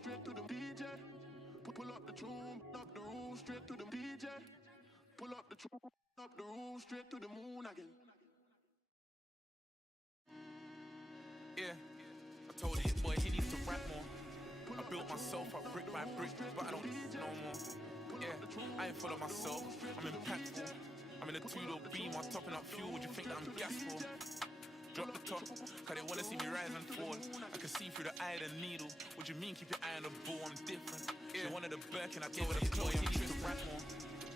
straight to the DJ. Pull up the tune, up the roof, straight to the DJ. Pull up the tune, up the roof, straight to the moon again. Yeah, I told his boy he needs to rap more. I built myself up brick by brick, but I don't need no more. Yeah, I ain't full of myself, I'm impactful. I'm in a two-door beam, I'm topping up fuel, what you think that I'm gas for? Drop the top, cause they wanna see me rise and fall. I can see through the eye of the needle. What you mean, keep your eye on the ball, I'm different. She wanted a Birkin, I gave her the Chloe, he needs to rap more.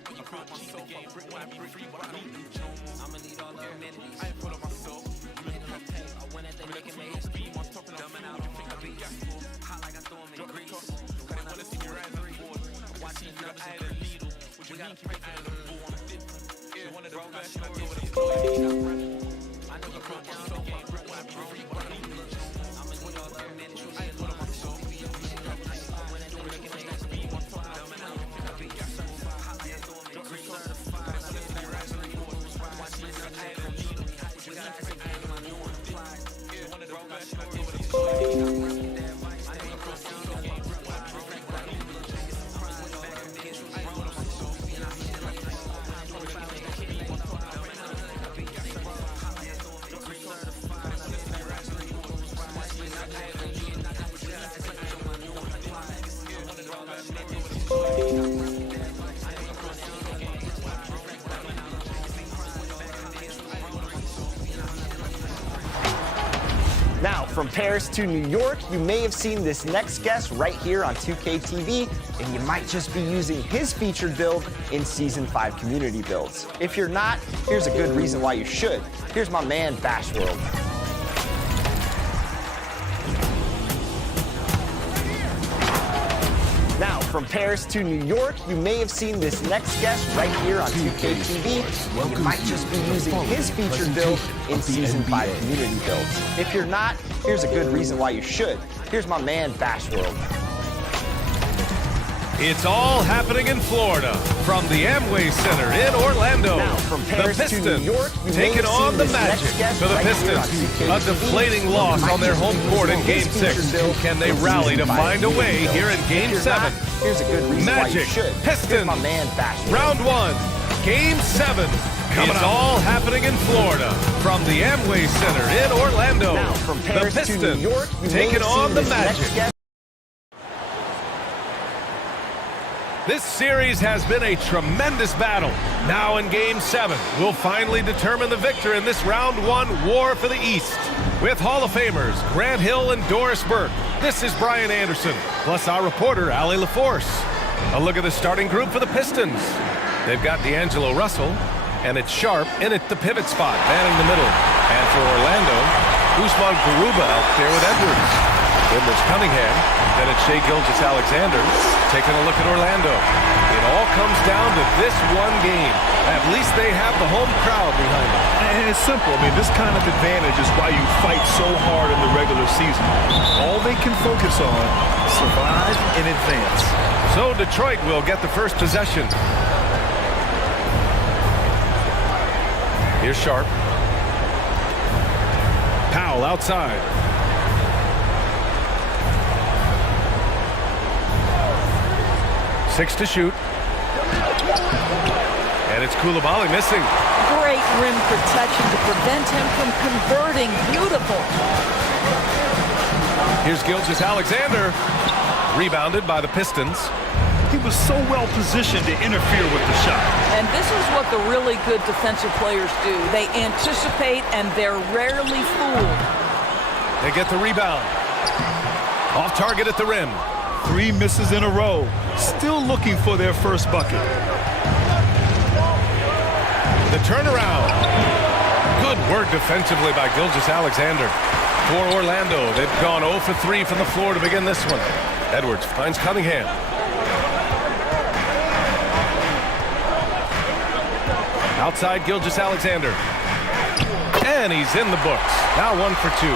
I built myself up brick by brick, but I don't need no more. I'ma need all the amenities. I ain't full of myself, I'm impactful. I win at the I'm in a making two-door beam, I'm topping up fuel, what you think I'm gas for? hot like I throw 'em in Drop the grease. top, cause they wanna see me rise and fall. I can see through the eye of the needle. What you mean, keep your eye on the ball, I'm different. She wanted a Birkin, I gave her the Chloe, he needs to rap more. I know you broke down the game, brick by brick, but I need I'ma need all the amenities. I ain't full of myself. I win at the making beam, I'm talking about I be hot like I throw 'em in grease. Certified, I see me rise and fall. Watch me not take a needle. We got everything in my new one applied. Wanted a Birkin, I gave her the Chloe, he needs to rap more. I know you broke down the game, brick by brick, but I need Now, from Paris to New York, you may have seen this next guest right here on 2K TV, and you might just be using his featured build in Season 5 community builds. If you're not, here's a good reason why you should. Here's my man, Bash World. Now, from Paris to New York, you may have seen this next guest right here on 2K TV, and you might just be using his featured build in Season 5 community builds. If you're not, here's a good reason why you should. Here's my man, Bash World. It's all happening in Florida from the Amway Center in Orlando. Now, from Paris the to Pistons New York, you may taking have on seen the this next Magic guest for the right here on Pistons. 2K A deflating TV. loss You on their might home just be court in using Game his 6. featured build Can they in rally to Season 5 find a way community here in builds. Game If you're 7? not, here's a good reason why you Magic, should. Pistons, Here's my man, Bash World. Round 1, Game 7. It's all happening in Florida from the Amway Center in Orlando. Now, from Paris the to Pistons New York, you may taking have on seen the this next Magic. guest. This series has been a tremendous battle. Now in Game 7, we'll finally determine the victor in this Round 1 war for the East. With Hall of Famers Grant Hill and Doris Burke, this is Brian Anderson, plus our reporter, Allie LaForce. A look at the starting group for the Pistons. They've got D'Angelo Russell, and it's Sharp in at the pivot spot, manning the middle. And for Orlando, Usman Garuba out there with Edwards. Then there's Cunningham, then it's Shai Gilgeous-Alexander taking a look at Orlando. It all comes down to this one game. At least they have the home crowd behind them. And it's simple. I mean, this kind of advantage is why you fight so hard in the regular season. All they can focus on, survive and advance. So Detroit will get the first possession. Here's Sharp. Powell outside. Six to shoot. And it's Coulibaly missing. Great rim protection to prevent him from converting. Beautiful. Here's Gilgeous-Alexander. Rebounded by the Pistons. He was so well positioned to interfere with the shot. And this is what the really good defensive players do. They anticipate and they're rarely fooled. They get the rebound. Off target at the rim. 3 misses in a row. Still looking for their first bucket. The turnaround. Good work defensively by Gilgeous-Alexander. For Orlando, they've gone 0 for 3 from the floor to begin this one. Edwards finds Cunningham. Outside Gilgeous-Alexander. And he's in the books. Now 1 for 2.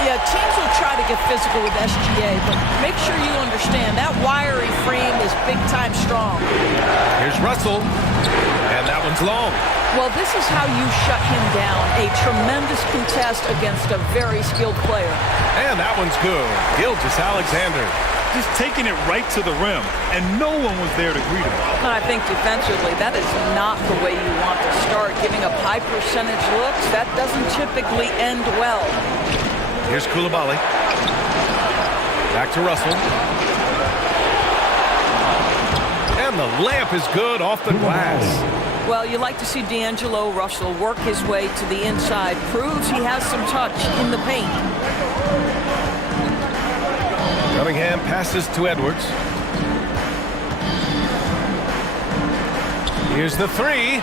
Yeah, teams will try to get physical with SGA, but make sure you understand that wiry frame is big-time strong. Here's Russell, and that one's long. Well, this is how you shut him down. A tremendous contest against a very skilled player. And that one's good. Gilgeous-Alexander. just taking it right to the rim, and no one was there to greet him. And I think defensively, that is not the way you want to start. Giving up high percentage looks, that doesn't typically end well. Here's Coulibaly. Back to Russell. And the layup is good off the glass. Well, you like to see D'Angelo Russell work his way to the inside. Proves he has some touch in the paint. Cunningham passes to Edwards. Here's the three.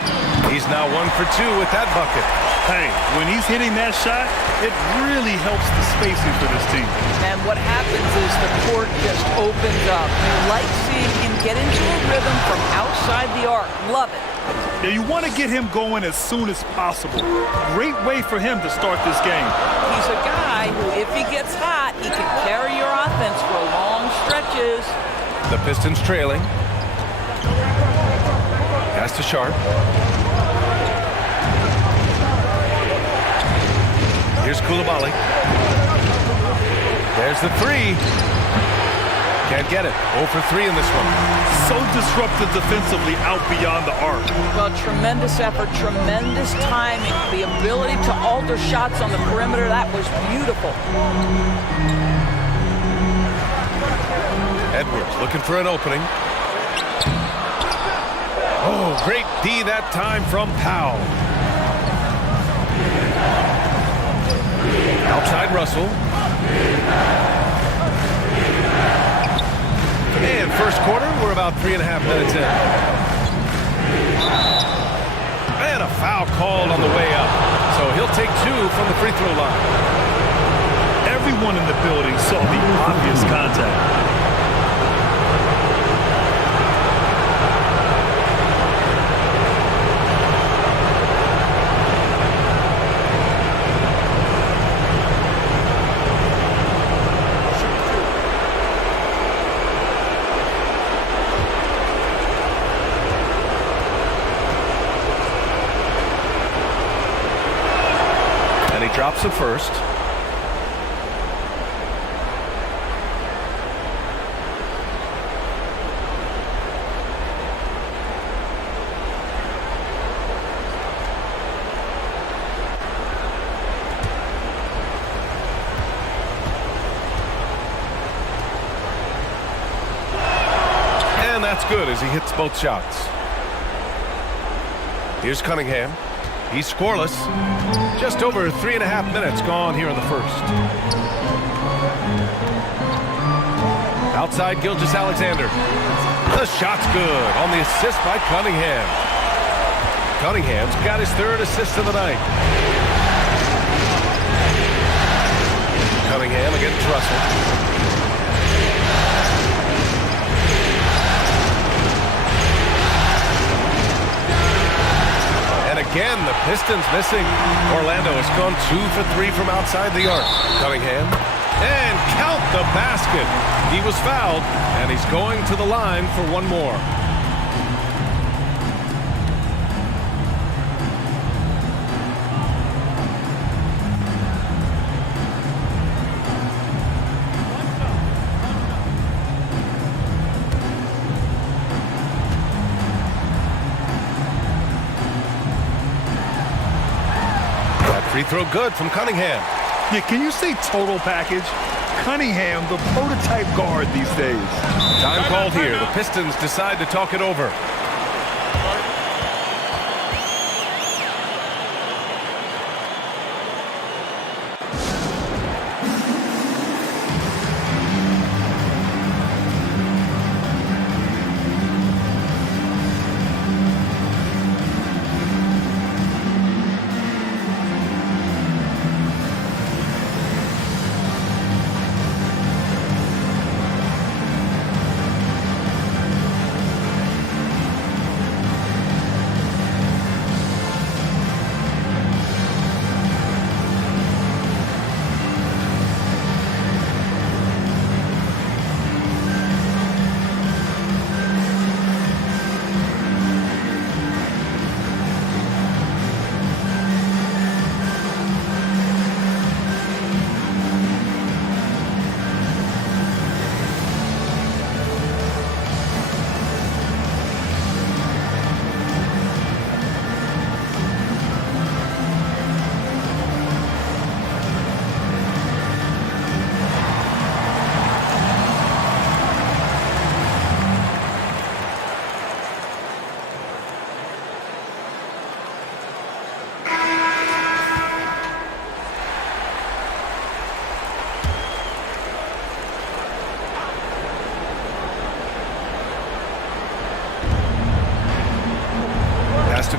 He's now 1 for 2 with that bucket. Hey, when he's hitting that shot, it really helps the spacing for this team. And what happens is the court just opens up. You like seeing him get into a rhythm from outside the arc. Love it. Yeah, you want to get him going as soon as possible. Great way for him to start this game. He's a guy who, if he gets hot, he can carry your offense for long stretches. The Pistons trailing. Pass to Sharp. Here's Coulibaly. There's the three. Can't get it. 0 for 3 in this one. So disruptive defensively out beyond the arc. Well, tremendous effort, tremendous timing. The ability to alter shots on the perimeter, that was beautiful. Edwards looking for an opening. Oh, great D that time from Powell. Outside Russell. And first quarter, we're about 3.5 minutes in. And a foul called on the way up. So he'll take 2 from the free throw line. Everyone in the building saw the obvious contact. Drops it first. And that's good as he hits both shots. Here's Cunningham. He's scoreless. Just over 3.5 minutes gone here in the first. Outside Gilgeous-Alexander. The shot's good on the assist by Cunningham. Cunningham's got his 3rd assist of the night. Cunningham against Russell. Again, the Pistons missing. Orlando has gone 2 for 3 from outside the arc. Cunningham. And count the basket. He was fouled, and he's going to the line for one more. Free throw good from Cunningham. Yeah, can you say total package? Cunningham, the prototype guard these days. Time called here. The Pistons decide to talk it over.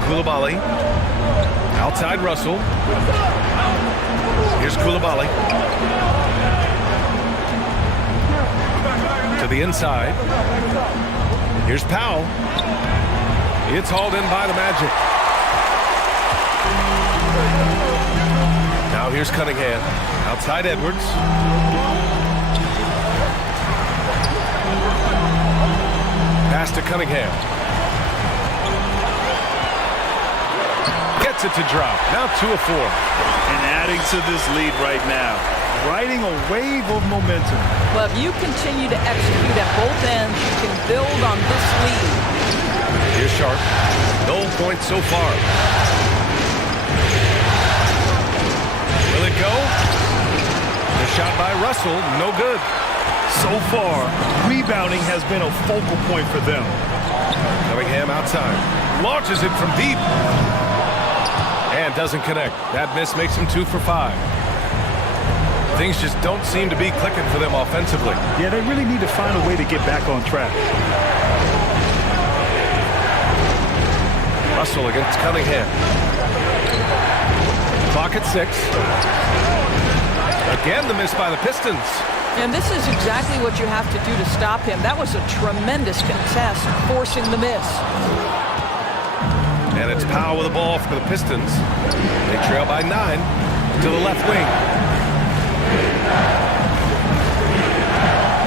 Coulibaly. Outside Russell. Here's Coulibaly. To the inside. Here's Powell. It's hauled in by the Magic. Now here's Cunningham. Outside Edwards. Pass to Cunningham. Gets it to drop. Now 2 of 4. And adding to this lead right now. Riding a wave of momentum. Well, if you continue to execute at both ends, you can build on this lead. Here's Sharp. No points so far. Will it go? The shot by Russell, no good. So far, rebounding has been a focal point for them. Cunningham outside. Launches it from deep. And doesn't connect. That miss makes him 2 for 5. Things just don't seem to be clicking for them offensively. Yeah, they really need to find a way to get back on track. Russell against Cunningham. Clock at 6. Again, the miss by the Pistons. And this is exactly what you have to do to stop him. That was a tremendous contest, forcing the miss. And it's Powell with the ball for the Pistons. They trail by 9 to the left wing.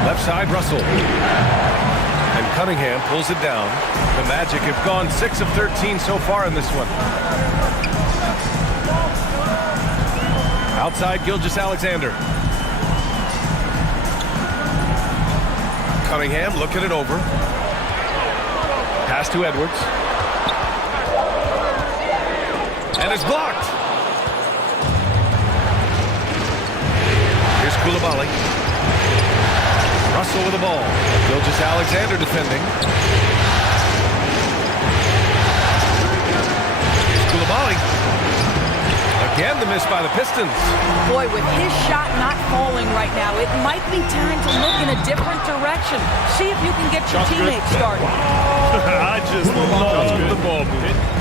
Left side, Russell. And Cunningham pulls it down. The Magic have gone 6 of 13 so far in this one. Outside, Gilgeous-Alexander. Cunningham looking it over. Pass to Edwards. And it's blocked. Here's Coulibaly. Russell with the ball. Gilgeous-Alexander defending. Here's Coulibaly. Again, the miss by the Pistons. Boy, with his shot not falling right now, it might be time to look in a different direction. See if you can get your teammates started. I just love the ball movement.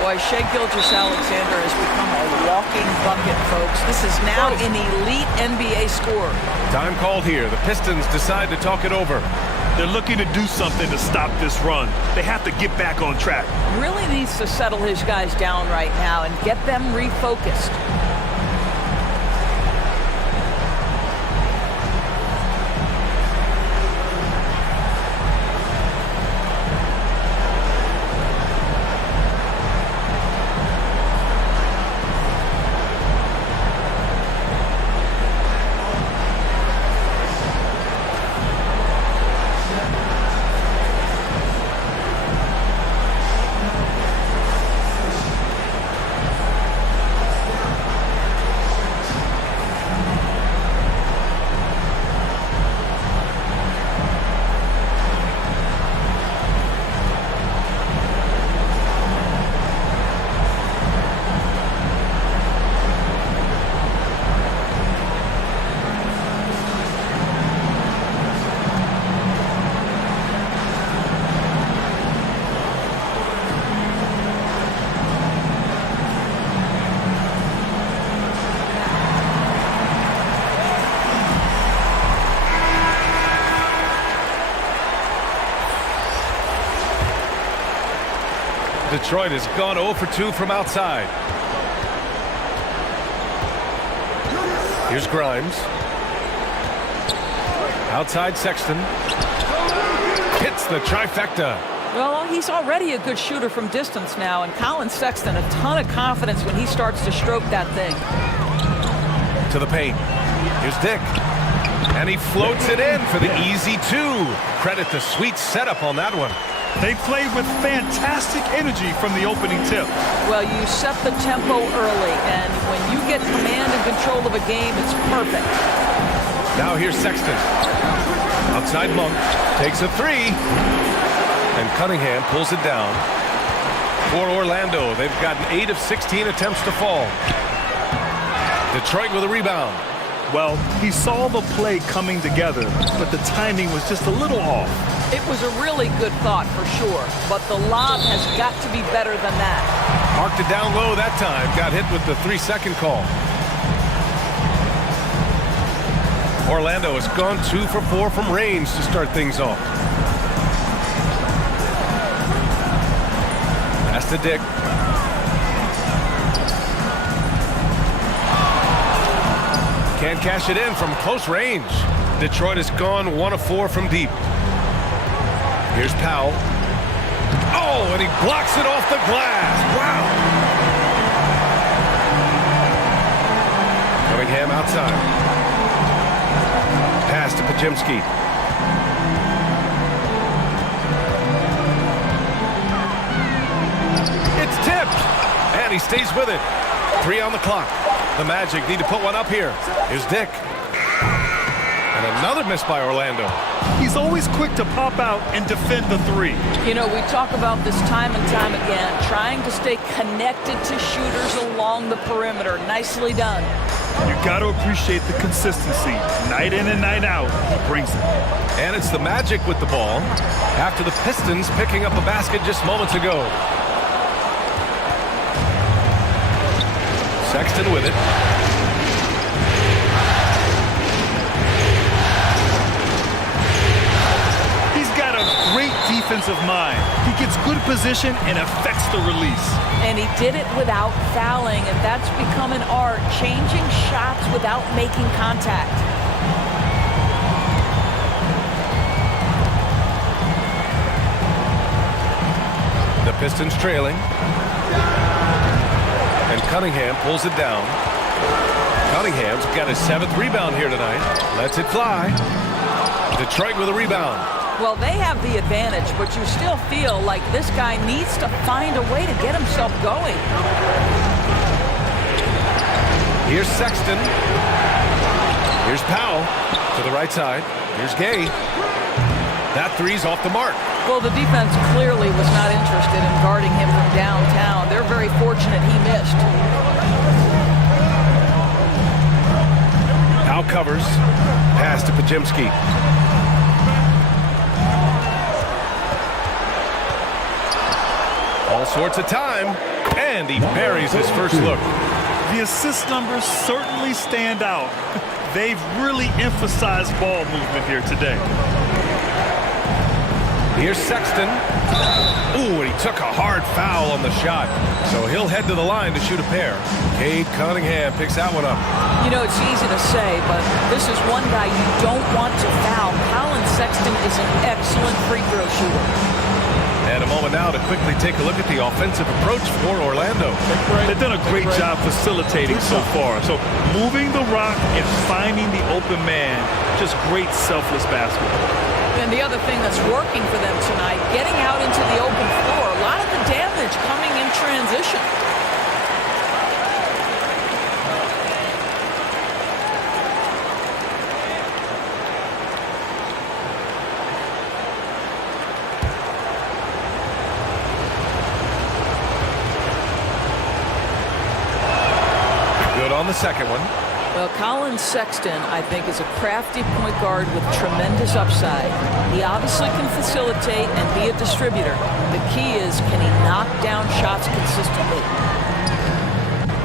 Boy, Shai Gilgeous-Alexander has become a walking bucket, folks. This is now an elite NBA scorer. Time called here. The Pistons decide to talk it over. They're looking to do something to stop this run. They have to get back on track. Really needs to settle his guys down right now and get them refocused. Detroit has gone 0 for 2 from outside. Here's Grimes. Outside Sexton. Hits the trifecta. Well, he's already a good shooter from distance now, and Colin Sexton, a ton of confidence when he starts to stroke that thing. To the paint. Here's Dick. And he floats it in for the easy 2. Credit the sweet setup on that one. They played with fantastic energy from the opening tip. Well, you set the tempo early, and when you get command and control of a game, it's perfect. Now here's Sexton. Outside Monk takes a three. And Cunningham pulls it down. For Orlando, they've gotten 8 of 16 attempts to fall. Detroit with a rebound. Well, he saw the play coming together, but the timing was just a little off. It was a really good thought for sure, but the lob has got to be better than that. Marked it down low that time. Got hit with the 3-second call. Orlando has gone 2 for 4 from range to start things off. Pass to Dick. Can't cash it in from close range. Detroit has gone 1 of 4 from deep. Here's Powell. Oh, and he blocks it off the glass. Wow. Cunningham outside. Pass to Pajemski. It's tipped. And he stays with it. 3 on the clock. The Magic need to put one up here. Here's Dick. And another miss by Orlando. He's always quick to pop out and defend the three. You know, we talk about this time and time again, trying to stay connected to shooters along the perimeter. Nicely done. You got to appreciate the consistency. Night in and night out, he brings it. And it's the Magic with the ball after the Pistons picking up a basket just moments ago. Sexton with it. He's got a great defensive mind. He gets good position and affects the release. And he did it without fouling, and that's become an art, changing shots without making contact. The Pistons trailing. And Cunningham pulls it down. Cunningham's got his 7th rebound here tonight. Lets it fly. Detroit with a rebound. Well, they have the advantage, but you still feel like this guy needs to find a way to get himself going. Here's Sexton. Here's Powell to the right side. Here's Gay. That three's off the mark. Well, the defense clearly was not interested in guarding him from downtown. They're very fortunate he missed. Powell covers. Pass to Pajemski. All sorts of time. And he buries his first look. The assist numbers certainly stand out. They've really emphasized ball movement here today. Here's Sexton. Ooh, and he took a hard foul on the shot. So he'll head to the line to shoot a pair. Cade Cunningham picks that one up. You know, it's easy to say, but this is one guy you don't want to foul. Colin Sexton is an excellent free throw shooter. And a moment now to quickly take a look at the offensive approach for Orlando. They've done a great job facilitating so far. So moving the rock and finding the open man, just great selfless basketball. And the other thing that's working for them tonight, getting out into the open floor. A lot of the damage coming in transition. Good on the second one. Well, Colin Sexton, I think, is a crafty point guard with tremendous upside. He obviously can facilitate and be a distributor. The key is, can he knock down shots consistently?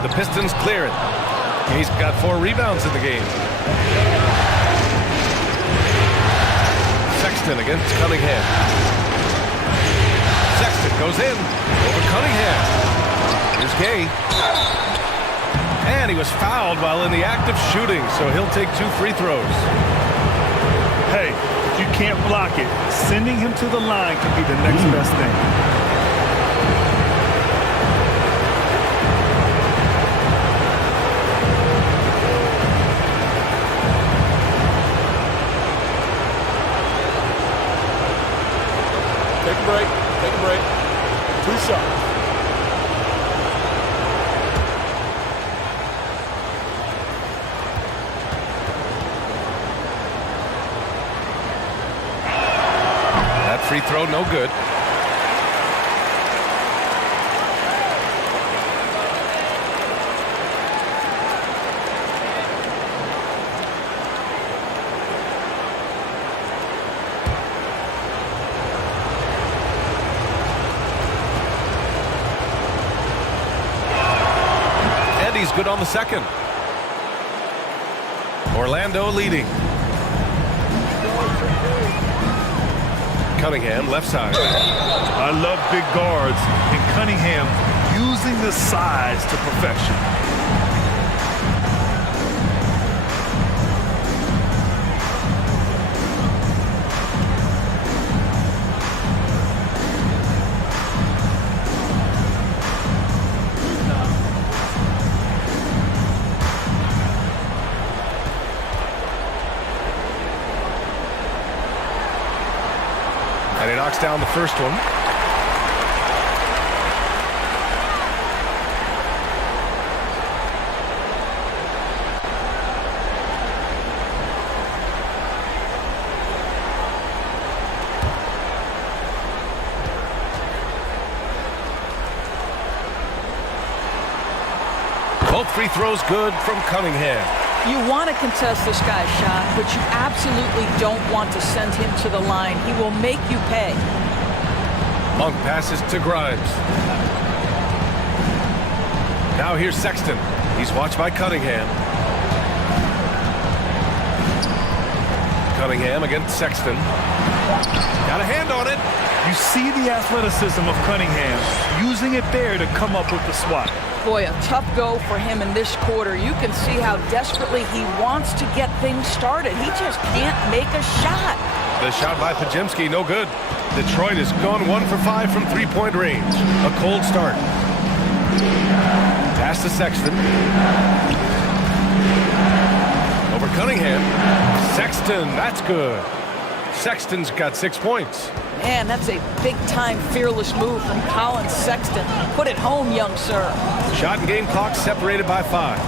The Pistons clear it. He's got 4 rebounds in the game. Sexton against Cunningham. Sexton goes in over Cunningham. Here's Gay. And he was fouled while in the act of shooting, so he'll take 2 free throws. Hey, if you can't block it, sending him to the line can be the next best thing. Take a break. Take a break. 2 shots. That free throw, no good. He's good on the second. Orlando leading. Cunningham, left side. I love big guards, and Cunningham using the size to perfection. And he knocks down the first one. Both free throws good from Cunningham. You want to contest this guy's shot, but you absolutely don't want to send him to the line. He will make you pay. Monk passes to Grimes. Now here's Sexton. He's watched by Cunningham. Cunningham against Sexton. Got a hand on it. You see the athleticism of Cunningham, using it there to come up with the swat. Boy, a tough go for him in this quarter. You can see how desperately he wants to get things started. He just can't make a shot. The shot by Pajemski, no good. Detroit has gone 1 for 5 from three-point range. A cold start. Pass to Sexton. Over Cunningham. Sexton, that's good. Sexton's got 6 points. Man, that's a big-time fearless move from Colin Sexton. Put it home, young sir. Shot and game clock separated by 5.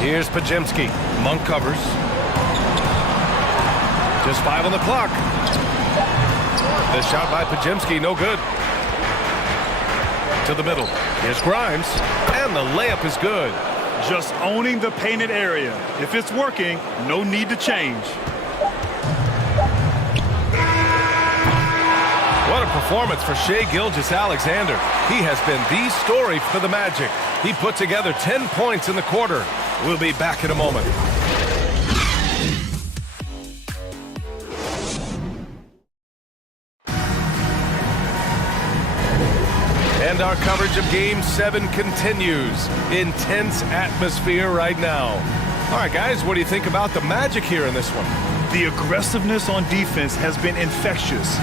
Here's Pajemski. Monk covers. Just 5 on the clock. The shot by Pajemski, no good. To the middle. Here's Grimes. And the layup is good. Just owning the painted area. If it's working, no need to change. What a performance for Shai Gilgeous-Alexander. He has been the story for the Magic. He put together 10 points in the quarter. We'll be back in a moment. And our coverage of Game 7 continues. Intense atmosphere right now. All right, guys, what do you think about the Magic here in this one? The aggressiveness on defense has been infectious.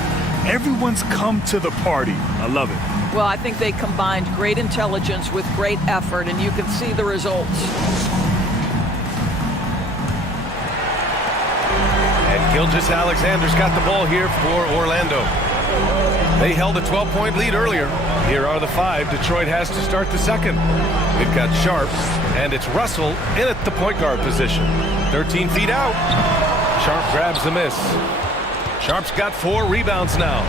Everyone's come to the party. I love it. Well, I think they combined great intelligence with great effort, and you can see the results. And Gilgeous-Alexander's got the ball here for Orlando. They held a 12-point lead earlier. Here are the 5 Detroit has to start the second. We've got Sharp, and it's Russell in at the point guard position. 13 feet out. Sharp grabs the miss. Sharp's got 4 rebounds now.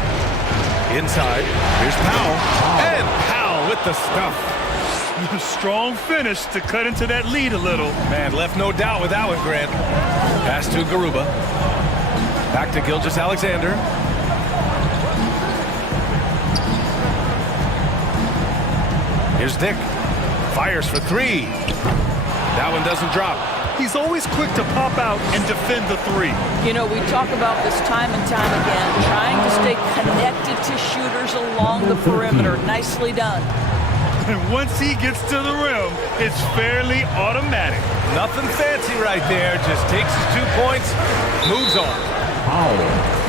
Inside, here's Powell. And Powell with the stuff. Strong finish to cut into that lead a little. Man, left no doubt with that one, Grant. Pass to Garuba. Back to Gilgeous-Alexander. Here's Dick. Fires for 3. That one doesn't drop. He's always quick to pop out and defend the 3. You know, we talk about this time and time again, trying to stay connected to shooters along the perimeter. Nicely done. And once he gets to the rim, it's fairly automatic. Nothing fancy right there. Just takes his 2 points, moves on. Oh.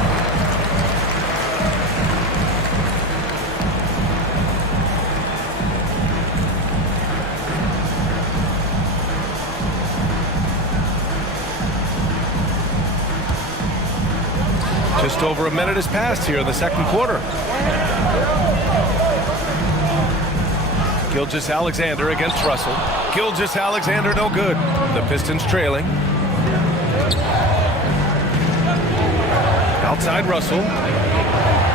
Just over a minute has passed here in the second quarter. Gilgeous-Alexander against Russell. Gilgeous-Alexander no good. The Pistons trailing. Outside Russell.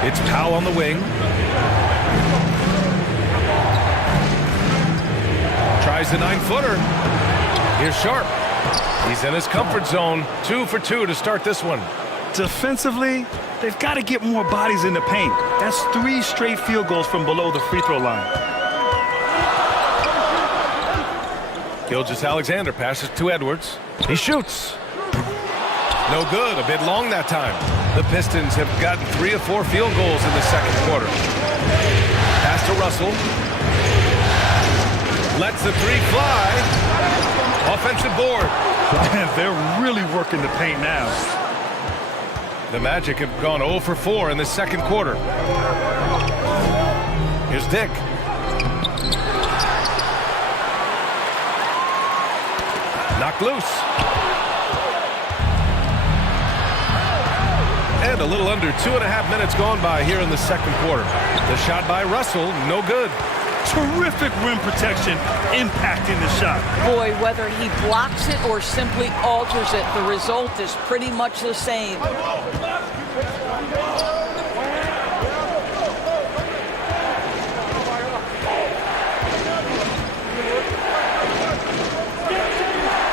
It's Powell on the wing. Tries the 9-footer. Here's Sharp. He's in his comfort zone. 2 for 2 to start this one. Defensively, they've got to get more bodies in the paint. That's 3 straight field goals from below the free throw line. Gilgeous-Alexander passes to Edwards. He shoots. No good. A bit long that time. The Pistons have gotten 3 or 4 field goals in the second quarter. Pass to Russell. Lets the 3 fly. Offensive board. They're really working the paint now. The Magic have gone 0 for 4 in the second quarter. Here's Dick. Knocked loose. And a little under 2.5 minutes gone by here in the second quarter. The shot by Russell, no good. Terrific rim protection impacting the shot. Boy, whether he blocks it or simply alters it, the result is pretty much the same.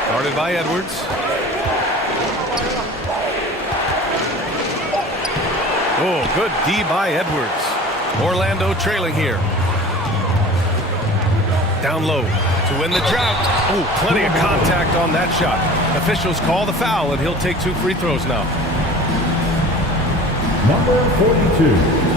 Guarded by Edwards. Oh, good D by Edwards. Orlando trailing here. Down low to win the drought. Oh, plenty of contact on that shot. Officials call the foul, and he'll take 2 free throws now. Number 42.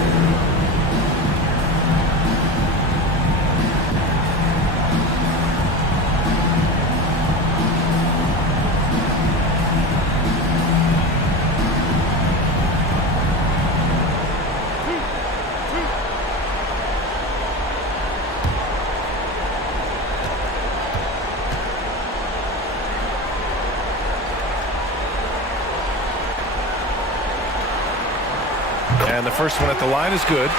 And the first one at the line is good.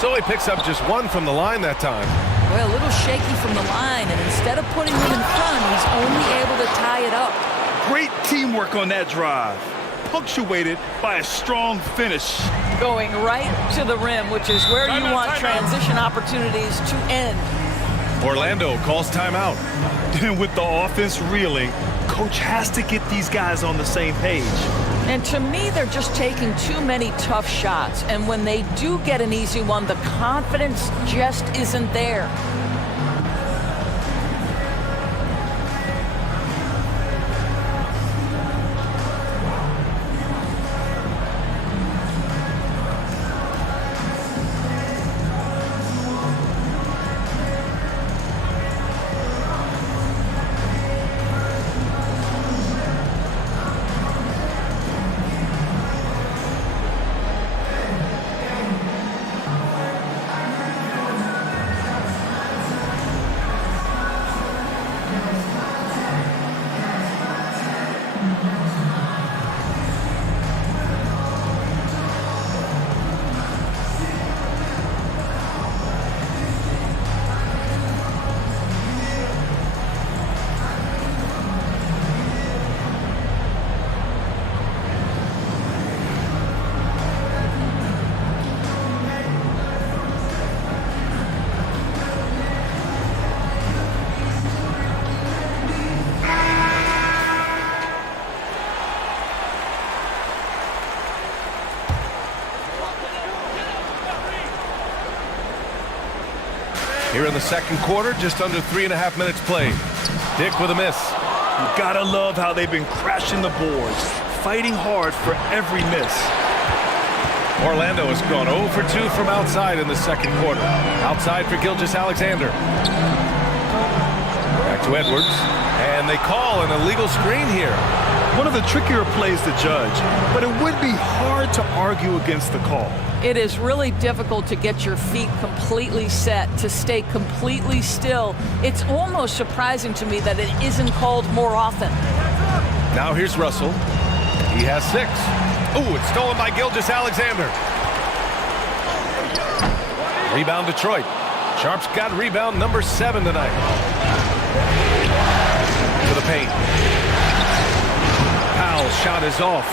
So he picks up just 1 from the line that time. Well, a little shaky from the line, and instead of putting him in front, he's only able to tie it up. Great teamwork on that drive, punctuated by a strong finish. Going right to the rim, which is where you want transition opportunities to end. Orlando calls timeout. And with the offense reeling, coach has to get these guys on the same page. And to me, they're just taking too many tough shots. And when they do get an easy one, the confidence just isn't there. Here in the second quarter, just under 3.5 minutes played. Dick with a miss. You gotta love how they've been crashing the boards, fighting hard for every miss. Orlando has gone 0 for 2 from outside in the second quarter. Outside for Gilgeous-Alexander. to Edwards, and they call an illegal screen here. One of the trickier plays to judge, but it would be hard to argue against the call. It is really difficult to get your feet completely set, to stay completely still. It's almost surprising to me that it isn't called more often. Now here's Russell. He has 6. Ooh, it's stolen by Gilgeous-Alexander. Rebound Detroit. Sharp's got rebound number 7 tonight. To the paint. Powell's shot is off.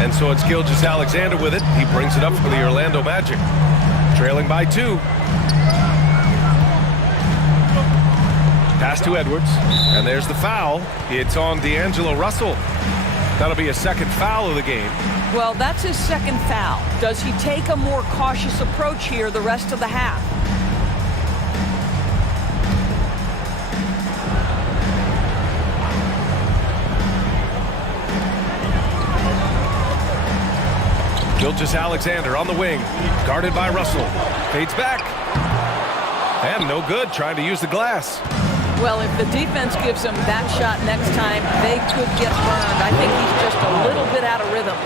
And so it's Gilgeous-Alexander with it. He brings it up for the Orlando Magic. Trailing by 2. Pass to Edwards. And there's the foul. It's on D'Angelo Russell. That'll be a second foul of the game. Well, that's his second foul. Does he take a more cautious approach here the rest of the half? Gilgeous-Alexander on the wing, guarded by Russell. Fades back. And no good, trying to use the glass. Well, if the defense gives him that shot next time, they could get burned. I think he's just a little bit out of rhythm.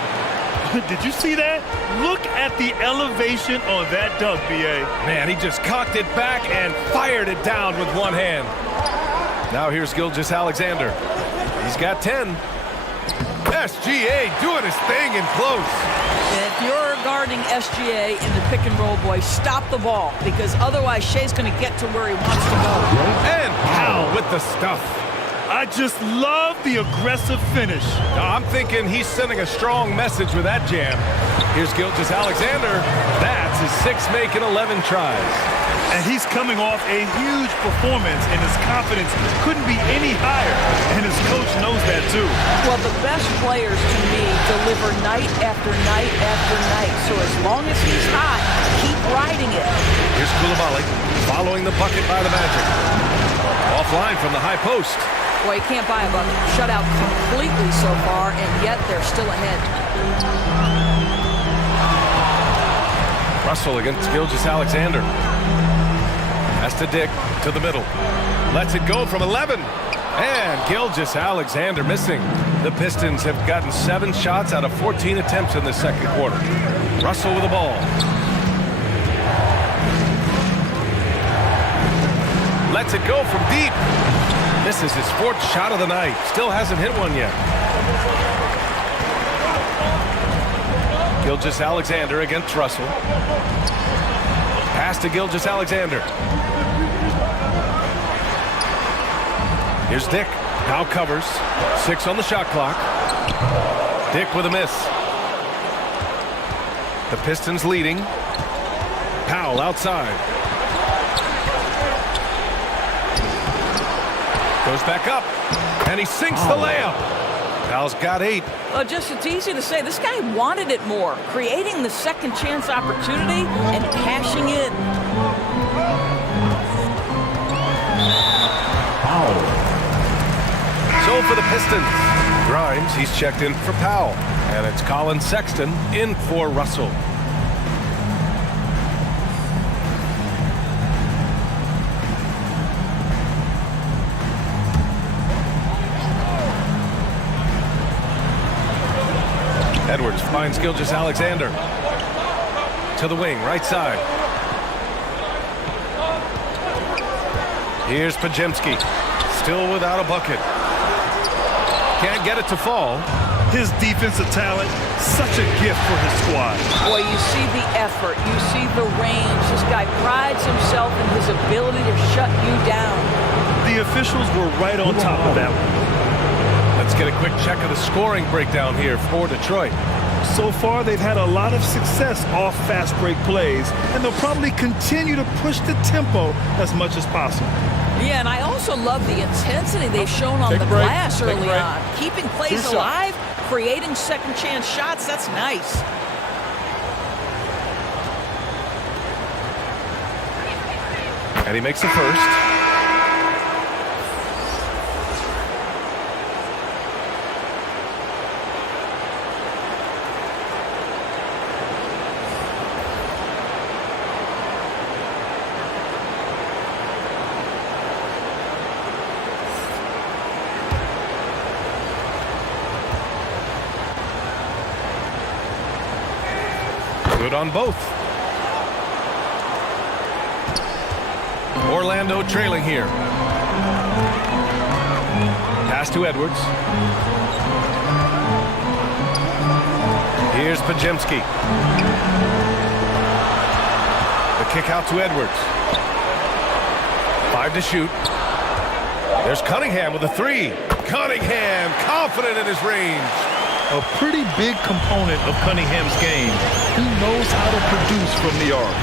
Did you see that? Look at the elevation on that dunk, B.A. Man, he just cocked it back and fired it down with one hand. Now here's Gilgeous-Alexander. He's got 10. SGA doing his thing in close. If you're guarding SGA in the pick and roll, boy, stop the ball, because otherwise Shea's going to get to where he wants to go. And Powell with the stuff. I just love the aggressive finish. I'm thinking he's sending a strong message with that jam. Here's Gilgeous-Alexander. That's his 6th make in 11 tries. And he's coming off a huge performance, and his confidence couldn't be any higher. And his coach knows that, too. Well, the best players, to me, deliver night after night after night. So as long as he's hot, keep riding it. Here's Coulibaly following the bucket by the Magic. Offline from the high post. Boy, you can't buy a bucket. Shut out completely so far, and yet they're still ahead. Russell against Gilgeous-Alexander. Has to Dick to the middle. Lets it go from 11. And Gilgeous-Alexander missing. The Pistons have gotten 7 shots out of 14 attempts in the second quarter. Russell with the ball. Lets it go from deep. This is his 4th shot of the night. Still hasn't hit one yet. Gilgeous-Alexander against Russell. Pass to Gilgeous-Alexander. Here's Dick. Now covers. 6 on the shot clock. Dick with a miss. The Pistons leading. Powell outside. Goes back up. And he sinks the layup. Powell's got 8. Well, just it's easy to say. This guy wanted it more. Creating the second chance opportunity and cashing in. So for the Pistons, Grimes, he's checked in for Powell. And it's Colin Sexton in for Russell. Edwards finds Gilgeous-Alexander. To the wing, right side. Here's Podziemski. Still without a bucket. Can't get it to fall. His defensive talent, such a gift for his squad. Boy, you see the effort. You see the range. This guy prides himself in his ability to shut you down. The officials were right on top of that one. Let's get a quick check of the scoring breakdown here for Detroit. So far, they've had a lot of success off fast break plays, and they'll probably continue to push the tempo as much as possible. Yeah, and I also love the intensity they've shown on the glass early on. Keeping plays alive, creating second chance shots, that's nice. And he makes the first. Good on both. Orlando trailing here. Pass to Edwards. Here's Pajemski. The kick out to Edwards. 5 to shoot. There's Cunningham with a 3. Cunningham confident in his range. A pretty big component of Cunningham's game. He knows how to produce from the arc.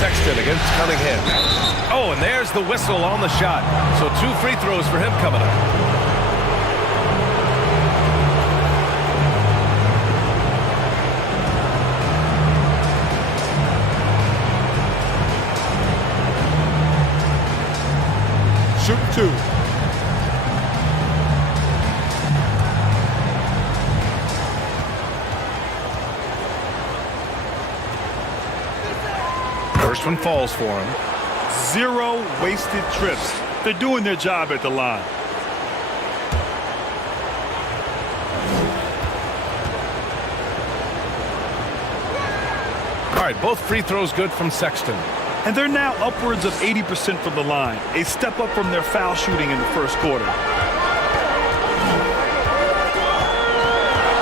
Sexton against Cunningham. Oh, and there's the whistle on the shot. So 2 free throws for him coming up. Shoot 2. First one falls for him. 0 wasted trips. They're doing their job at the line. All right, both free throws good from Sexton. And they're now upwards of 80% from the line, a step up from their foul shooting in the first quarter.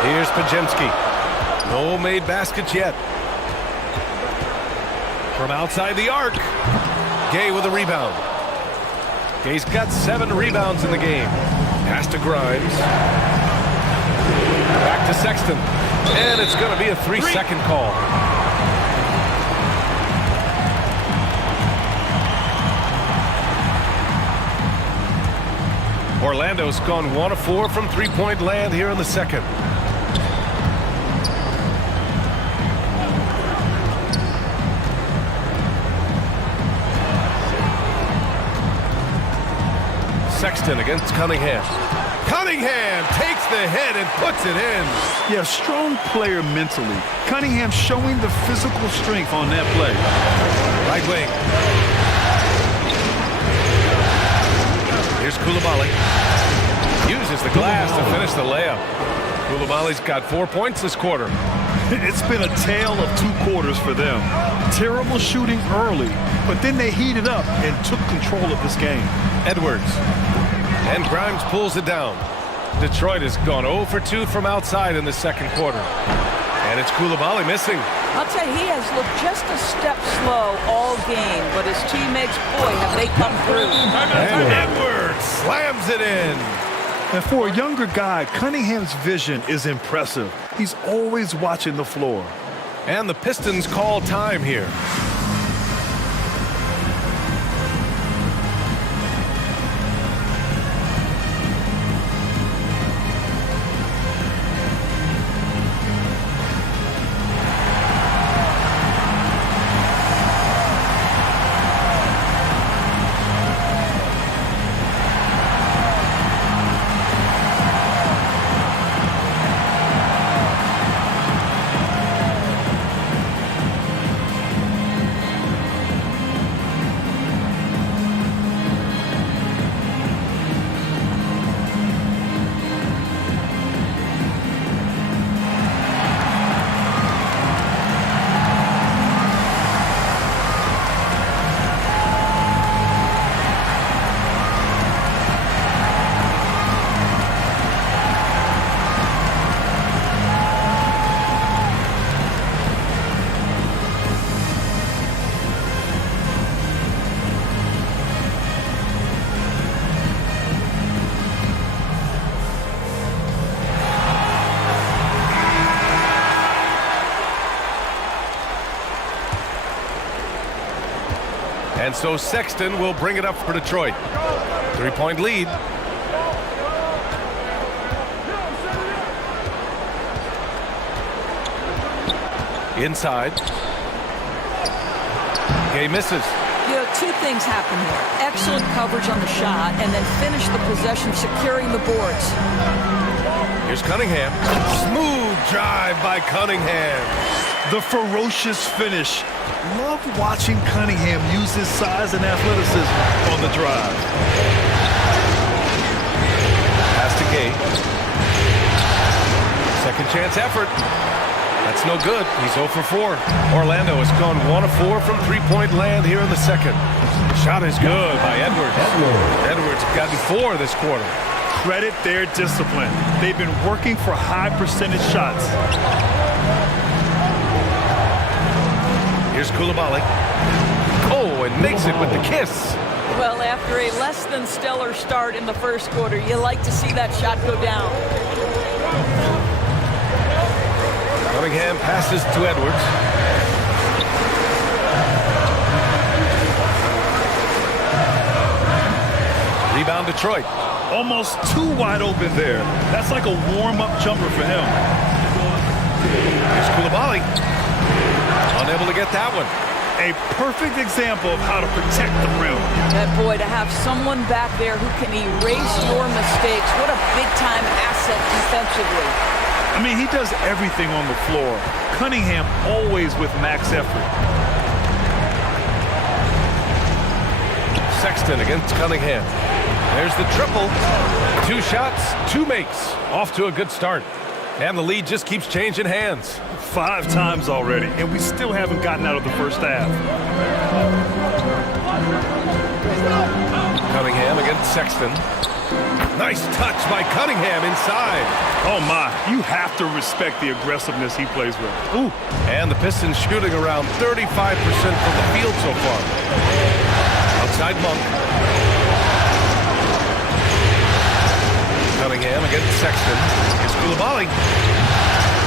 Here's Pajemski. No made baskets yet. From outside the arc. Gay with a rebound. Gay's got 7 rebounds in the game. Pass to Grimes. Back to Sexton. And it's going to be a 3-second call. Orlando's gone 1 of 4 from three-point land here in the second. Sexton against Cunningham. Cunningham takes the hit and puts it in. Yeah, strong player mentally. Cunningham showing the physical strength on that play. Right wing. Here's Coulibaly. Uses the glass to finish the layup. Coulibaly's got 4 points this quarter. It's been a tale of 2 quarters for them. Terrible shooting early, but then they heated up and took control of this game. Edwards. And Grimes pulls it down. Detroit has gone 0 for 2 from outside in the second quarter. And it's Coulibaly missing. I'll tell you, he has looked just a step slow all game, but his teammates, boy, have they come through. And Edwards slams it in. And for a younger guy, Cunningham's vision is impressive. He's always watching the floor. And the Pistons call time here. And so Sexton will bring it up for Detroit. 3-point lead. Inside. Gay misses. You know, 2 things happen here. Excellent coverage on the shot, and then finish the possession securing the boards. Here's Cunningham. Smooth drive by Cunningham. The ferocious finish. Love watching Cunningham use his size and athleticism on the drive. Pass to Gay. Second chance effort. That's no good. He's 0 for 4. Orlando has gone 1 of 4 from three-point land here in the second. The shot is good by Edwards. Edwards gotten 4 this quarter. Credit their discipline. They've been working for high percentage shots. Here's Coulibaly. Oh, and makes it with the kiss. Well, after a less than stellar start in the first quarter, you like to see that shot go down. Cunningham passes to Edwards. Rebound Detroit. Almost too wide open there. That's like a warm-up jumper for him. Here's Coulibaly. Unable to get that one. A perfect example of how to protect the rim. And boy, to have someone back there who can erase your mistakes, what a big-time asset defensively. I mean, he does everything on the floor. Cunningham always with max effort. Sexton against Cunningham. There's the triple. 2 shots, 2 makes. Off to a good start. And the lead just keeps changing hands. 5 times already, and we still haven't gotten out of the first half. Cunningham against Sexton. Nice touch by Cunningham inside. Oh my, you have to respect the aggressiveness he plays with. Ooh. And the Pistons shooting around 35% from the field so far. Outside Monk. Cunningham against Sexton. Here's Coulibaly.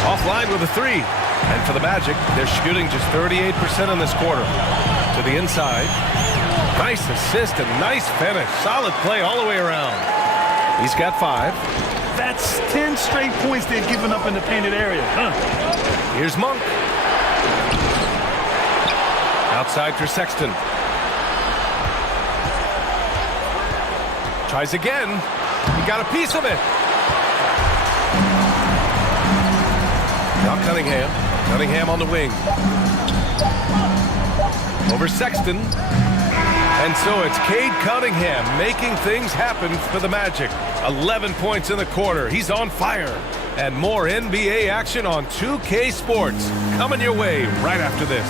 Offline with a 3. And for the Magic, they're shooting just 38% in this quarter. To the inside. Nice assist and nice finish. Solid play all the way around. He's got 5. That's 10 straight points they've given up in the painted area. Here's Monk. Outside for Sexton. Tries again. He got a piece of it. Now Cunningham. Cunningham on the wing. Over Sexton. And so it's Cade Cunningham making things happen for the Magic. 11 points in the quarter. He's on fire. And more NBA action on 2K Sports coming your way right after this.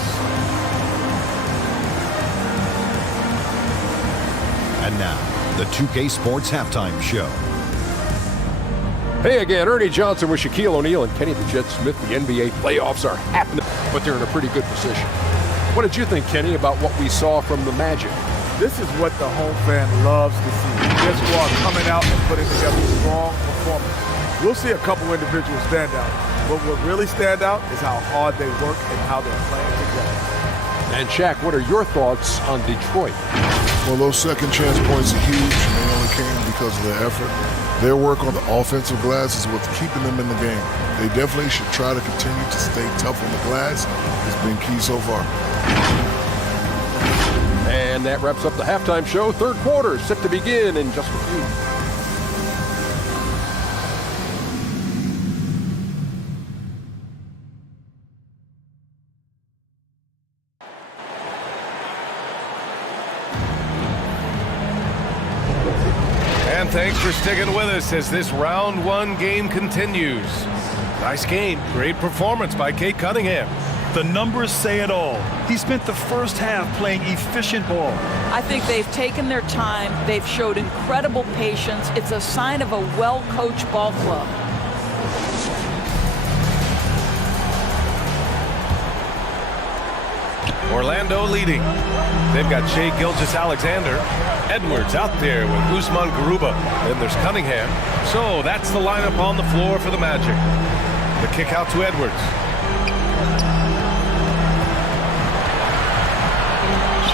And now, the 2K Sports Halftime Show. Hey again, Ernie Johnson with Shaquille O'Neal and Kenny the Jet Smith. The NBA playoffs are happening, but they're in a pretty good position. What did you think, Kenny, about what we saw from the Magic? This is what the home fan loves to see. Their squad coming out and putting together a strong performance. We'll see a couple individuals stand out, but what really stand out is how hard they work and how they're playing together. And Shaq, what are your thoughts on Detroit? Well, those second chance points are huge, and they only came because of their effort. Their work on the offensive glass is what's keeping them in the game. They definitely should try to continue to stay tough on the glass. It's been key so far. And that wraps up the halftime show. Third quarter set to begin in just a few. And thanks for sticking with us as this round 1 game continues. Nice game. Great performance by Cade Cunningham. The numbers say it all. He spent the first half playing efficient ball. I think they've taken their time. They've showed incredible patience. It's a sign of a well-coached ball club. Orlando leading. They've got Shai Gilgeous-Alexander. Edwards out there with Usman Garuba. Then there's Cunningham. So that's the lineup on the floor for the Magic. The kick out to Edwards.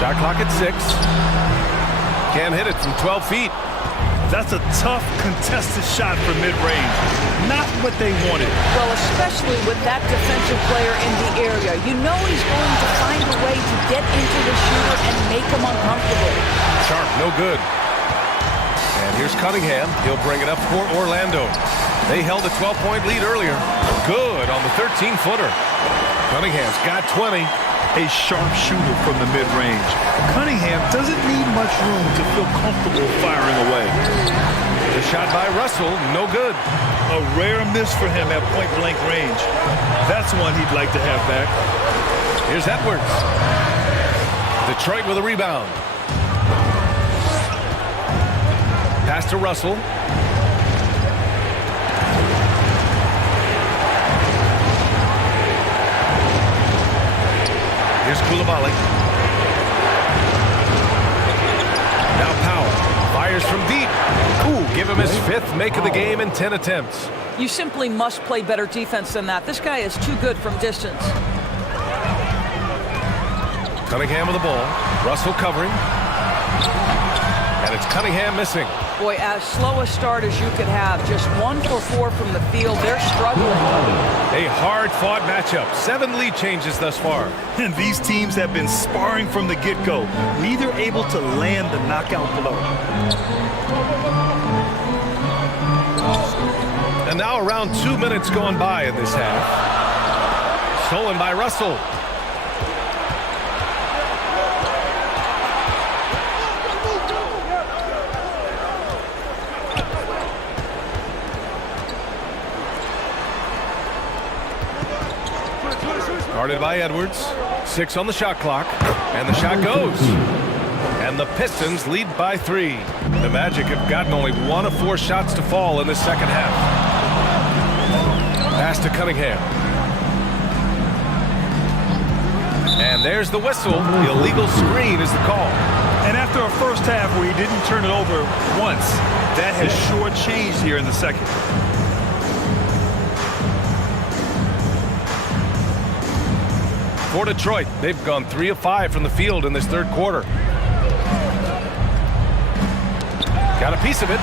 Shot clock at 6. Can't hit it from 12 feet. That's a tough, contested shot from mid-range. Not what they wanted. Well, especially with that defensive player in the area. You know he's going to find a way to get into the shooter and make him uncomfortable. Sharp, no good. And here's Cunningham. He'll bring it up for Orlando. They held a 12-point lead earlier. Good on the 13-footer. Cunningham's got 20. A sharp shooter from the mid-range. Cunningham doesn't need much room to feel comfortable firing away. The shot by Russell, no good. A rare miss for him at point-blank range. That's one he'd like to have back. Here's Edwards. Detroit with a rebound. Pass to Russell. Here's Coulibaly. Now Powell fires from deep. Ooh, give him his 5th make of the game in 10 attempts. You simply must play better defense than that. This guy is too good from distance. Cunningham with the ball. Russell covering. And it's Cunningham missing. Boy, as slow a start as you could have. Just 1 for 4 from the field. They're struggling. A hard-fought matchup. 7 lead changes thus far. And these teams have been sparring from the get-go. Neither able to land the knockout blow. And now around 2 minutes gone by in this half. Stolen by Russell. Guarded by Edwards. 6 on the shot clock. And the shot goes. And the Pistons lead by 3. The Magic have gotten only 1 of 4 shots to fall in the second half. Pass to Cunningham. And there's the whistle. The illegal screen is the call. And after a first half where he didn't turn it over once, that has sure changed here in the second. For Detroit, they've gone 3 of 5 from the field in this third quarter. Got a piece of it.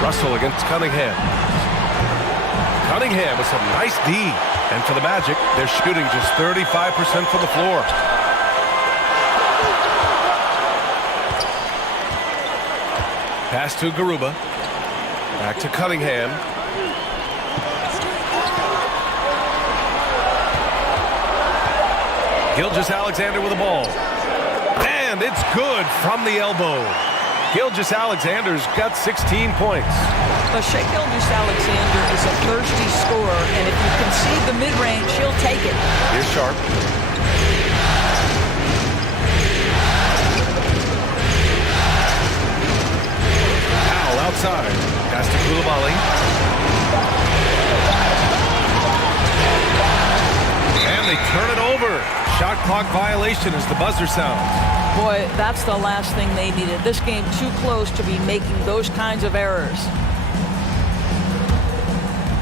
Russell against Cunningham. Cunningham with some nice D. And for the Magic, they're shooting just 35% from the floor. Pass to Garuba. Back to Cunningham. Gilgeous-Alexander with the ball. And it's good from the elbow. Gilgeous-Alexander's got 16 points. But Shai Gilgeous-Alexander is a thirsty scorer, and if you concede the mid-range, he'll take it. Here's Sharp. Powell outside. Pass to Coulibaly. And they turn it over. Shot clock violation as the buzzer sounds. Boy, that's the last thing they needed. This game too close to be making those kinds of errors.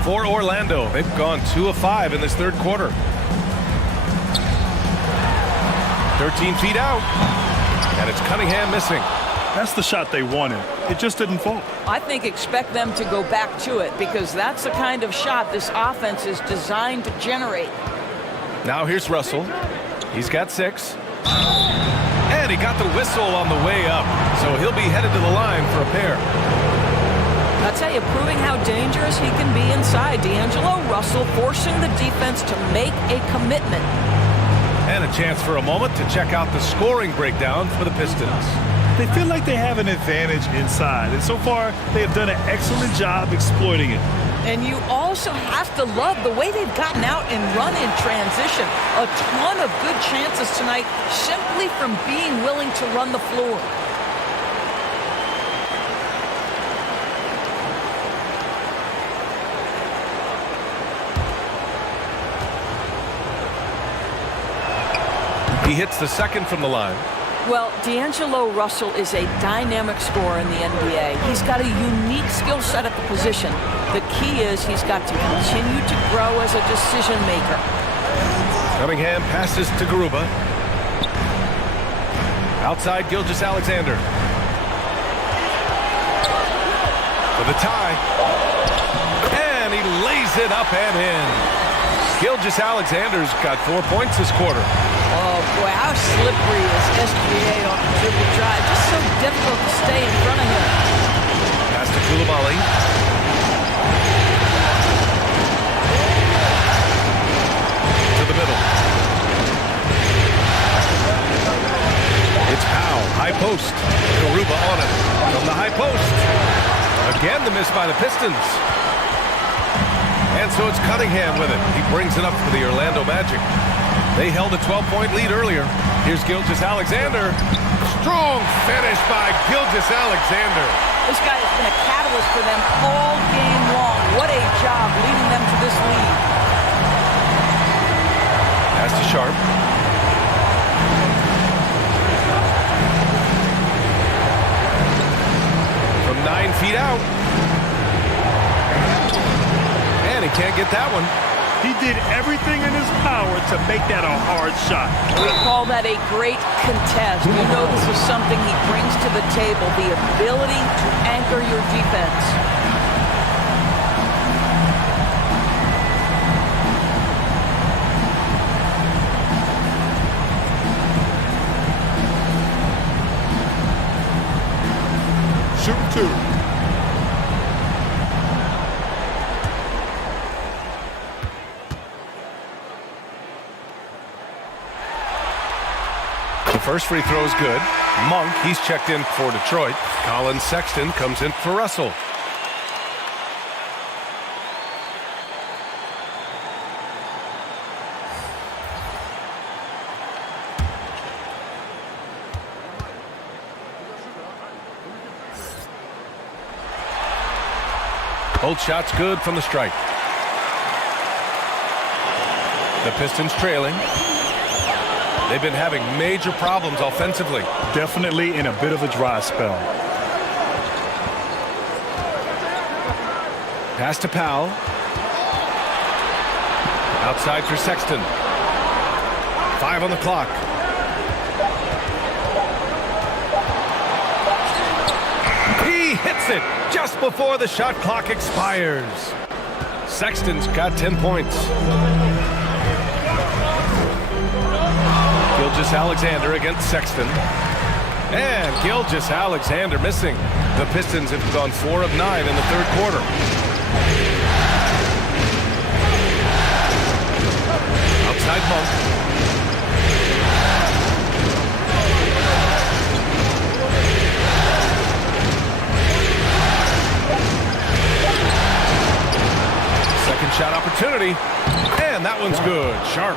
For Orlando, they've gone 2 of 5 in this third quarter. 13 feet out. And it's Cunningham missing. That's the shot they wanted. It just didn't fall. I think expect them to go back to it because that's the kind of shot this offense is designed to generate. Now here's Russell. He's got 6. And he got the whistle on the way up. So he'll be headed to the line for a pair. I'll tell you, proving how dangerous he can be inside. D'Angelo Russell forcing the defense to make a commitment. And a chance for a moment to check out the scoring breakdown for the Pistons. They feel like they have an advantage inside, and so far they have done an excellent job exploiting it. And you also have to love the way they've gotten out and run in transition. A ton of good chances tonight simply from being willing to run the floor. He hits the second from the line. Well, D'Angelo Russell is a dynamic scorer in the NBA. He's got a unique skill set at the position. The key is he's got to continue to grow as a decision maker. Cunningham passes to Garuba. Outside Gilgeous-Alexander. For the tie. And he lays it up and in. Gilgeous-Alexander's got 4 points this quarter. Oh, boy, how slippery is SGA on the dribble drive. Just so difficult to stay in front of him. Pass to Coulibaly. To the middle. It's Powell, high post. Garuba. by the Pistons. And so it's Cunningham with it. He brings it up for the Orlando Magic. They held a 12-point lead earlier. Here's Gilgeous-Alexander. Strong finish by Gilgeous-Alexander. This guy has been a catalyst for them all game long. What a job leading them to this lead. Pass to Sharp. From 9 feet out. And he can't get that one. He did everything in his power to make that a hard shot. We call that a great contest. You know this is something he brings to the table, the ability to anchor your defense. Shoot 2. First free throw is good. Monk, he's checked in for Detroit. Colin Sexton comes in for Russell. Both shots good from the stripe. The Pistons trailing. They've been having major problems offensively. Definitely in a bit of a dry spell. Pass to Powell. Outside for Sexton. 5 on the clock. He hits it just before the shot clock expires. Sexton's got 10 points. Gilgeous-Alexander against Sexton. And Gilgeous-Alexander missing. The Pistons have gone 4 of 9 in the third quarter. Outside Monk. Second shot opportunity. And that one's good. Sharp.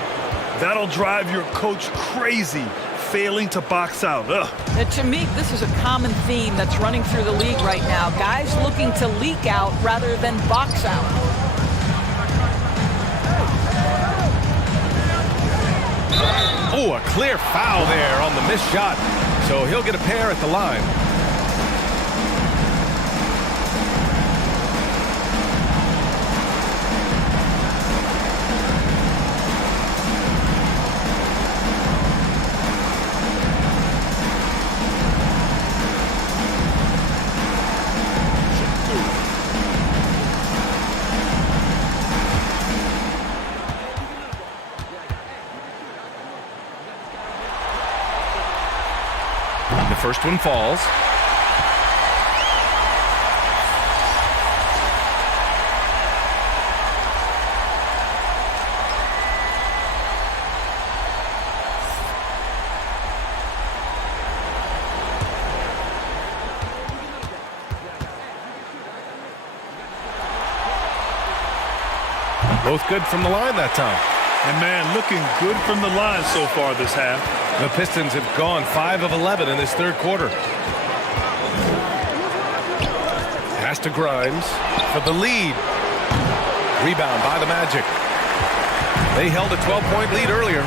That'll drive your coach crazy, failing to box out. And to me, this is a common theme that's running through the league right now. Guys looking to leak out rather than box out. Oh, a clear foul there on the missed shot. So he'll get a pair at the line. The first one falls. Both good from the line that time. And man, looking good from the line so far this half. The Pistons have gone 5 of 11 in this third quarter. Pass to Grimes for the lead. Rebound by the Magic. They held a 12-point lead earlier.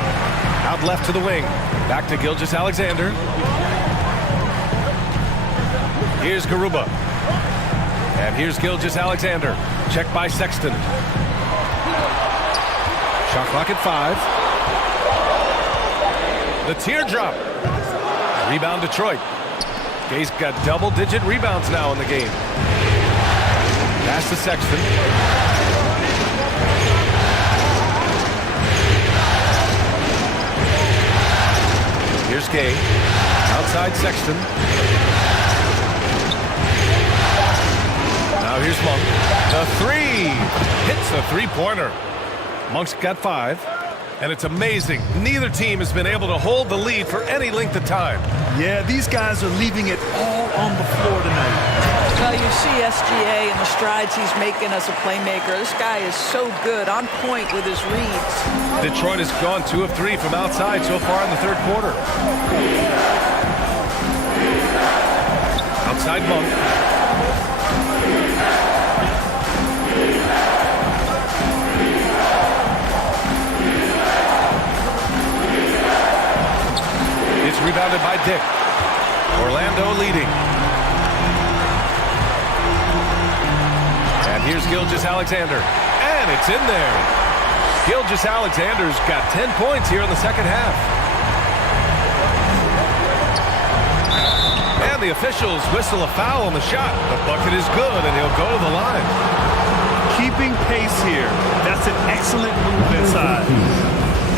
Out left to the wing. Back to Gilgeous-Alexander. Here's Garuba. And here's Gilgeous-Alexander. Check by Sexton. Shot clock at 5. The teardrop. Rebound Detroit. Gay's got double-digit rebounds now in the game. Pass to Sexton. Here's Gay. Outside Sexton. Now here's Monk. The 3. Hits the three-pointer. Monk's got 5. And it's amazing. Neither team has been able to hold the lead for any length of time. Yeah, these guys are leaving it all on the floor tonight. Well, you see SGA and the strides he's making as a playmaker. This guy is so good, on point with his reads. Detroit has gone 2 of 3 from outside so far in the third quarter. Outside Monk. It's rebounded by Dick. Orlando leading. And here's Gilgeous-Alexander. And it's in there. Gilgeous-Alexander's got 10 points here in the second half. And the officials whistle a foul on the shot. The bucket is good, and he'll go to the line. Keeping pace here. That's an excellent move inside.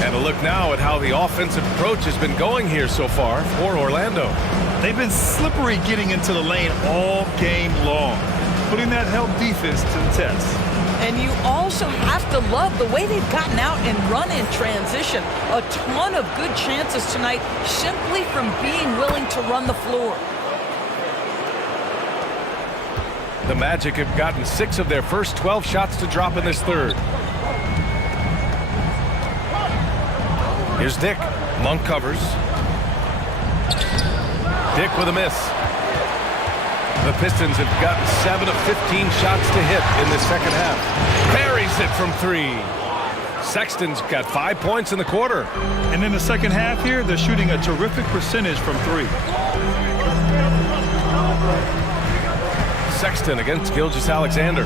And a look now at how the offensive approach has been going here so far for Orlando. They've been slippery getting into the lane all game long, putting that help defense to the test. And you also have to love the way they've gotten out and run in transition. A ton of good chances tonight simply from being willing to run the floor. The Magic have gotten 6 of their first 12 shots to drop in this third. Here's Dick. Monk covers. Dick with a miss. The Pistons have gotten 7 of 15 shots to hit in the second half. Buries it from 3. Sexton's got 5 points in the quarter. And in the second half here, they're shooting a terrific percentage from 3. Sexton against Gilgeous-Alexander.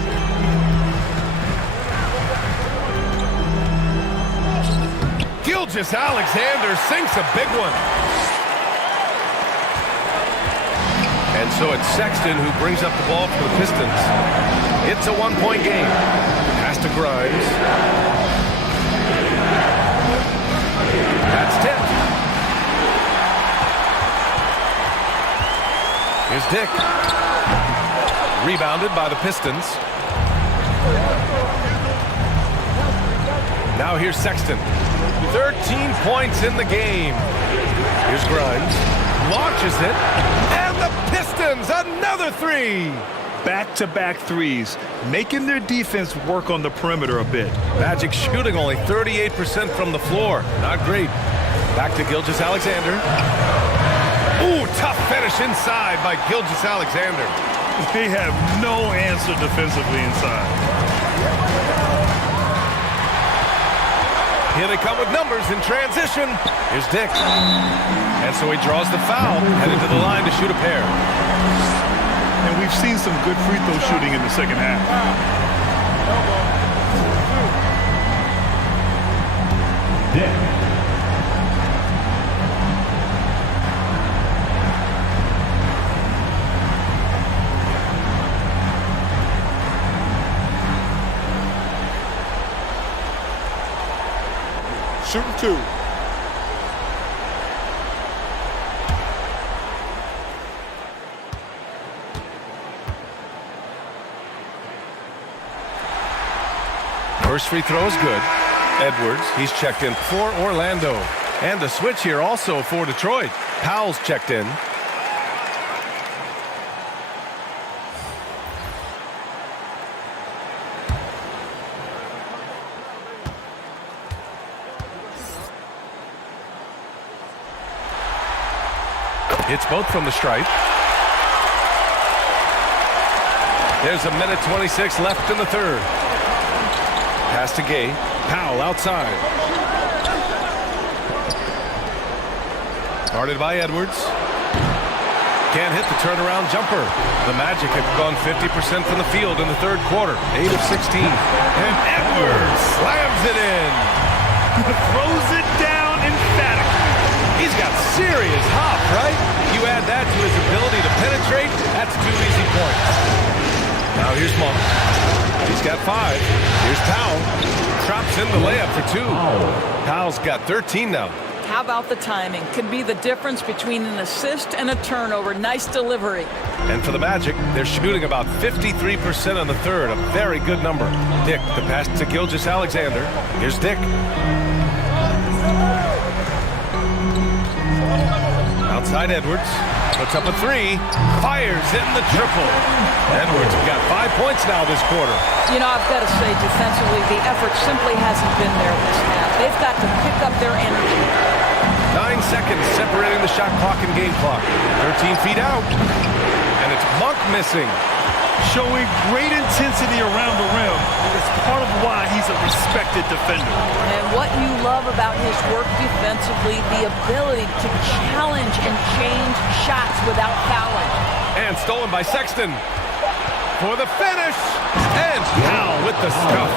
Gilgeous-Alexander sinks a big one. And so it's Sexton who brings up the ball for the Pistons. It's a 1-point game. Pass to Grimes. That's Dick. Here's Dick. Rebounded by the Pistons. Now here's Sexton. 13 points in the game. Here's Grimes. Launches it. And the Pistons, another 3. Back-to-back threes, making their defense work on the perimeter a bit. Magic shooting only 38% from the floor. Not great. Back to Gilgeous-Alexander. Ooh, tough finish inside by Gilgeous-Alexander. They have no answer defensively inside. Here they come with numbers in transition. Here's Dick. And so he draws the foul, headed to the line to shoot a pair. And we've seen some good free throw shooting in the second half. Dick. Shooting 2. First free throw is good. Edwards, he's checked in for Orlando. And the switch here also for Detroit. Powell's checked in. It's both from the stripe. There's a minute 26 left in the third. Pass to Gay. Powell outside. Guarded by Edwards. Can't hit the turnaround jumper. The Magic have gone 50% from the field in the third quarter. 8 of 16. And Edwards slams it in. Throws it down emphatically. He's got serious hop, right? You add that to his ability to penetrate, that's 2 easy points. Now here's Monk. He's got 5. Here's Powell. Drops in the layup for 2. Powell's got 13 now. How about the timing? Could be the difference between an assist and a turnover. Nice delivery. And for the Magic, they're shooting about 53% in the third. A very good number. Dick, the pass to Gilgeous-Alexander. Here's Dick. Outside Edwards. Puts up a three, fires in the triple. Edwards got 5 points now this quarter. You know, I've got to say, defensively, the effort simply hasn't been there this half. They've got to pick up their energy. 9 seconds separating the shot clock and game clock. 13 feet out. And it's Monk missing. Showing great intensity around the rim. It's part of why he's a respected defender. And what you love about his work defensively, the ability to challenge and change shots without fouling. And stolen by Sexton. For the finish. And Powell with the stuff.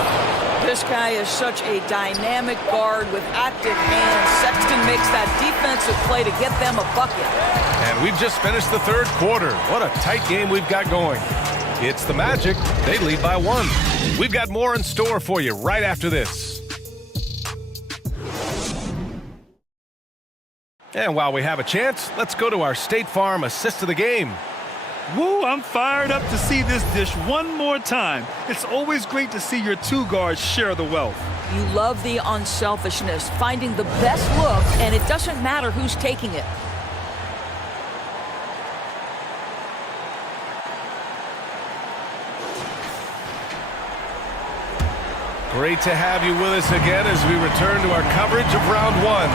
This guy is such a dynamic guard with active hands. Sexton makes that defensive play to get them a bucket. And we've just finished the third quarter. What a tight game we've got going. It's the Magic. They lead by 1. We've got more in store for you right after this. And while we have a chance, let's go to our State Farm assist of the game. Woo, I'm fired up to see this dish one more time. It's always great to see your two guards share the wealth. You love the unselfishness, finding the best look, and it doesn't matter who's taking it. Great to have you with us again as we return to our coverage of round 1.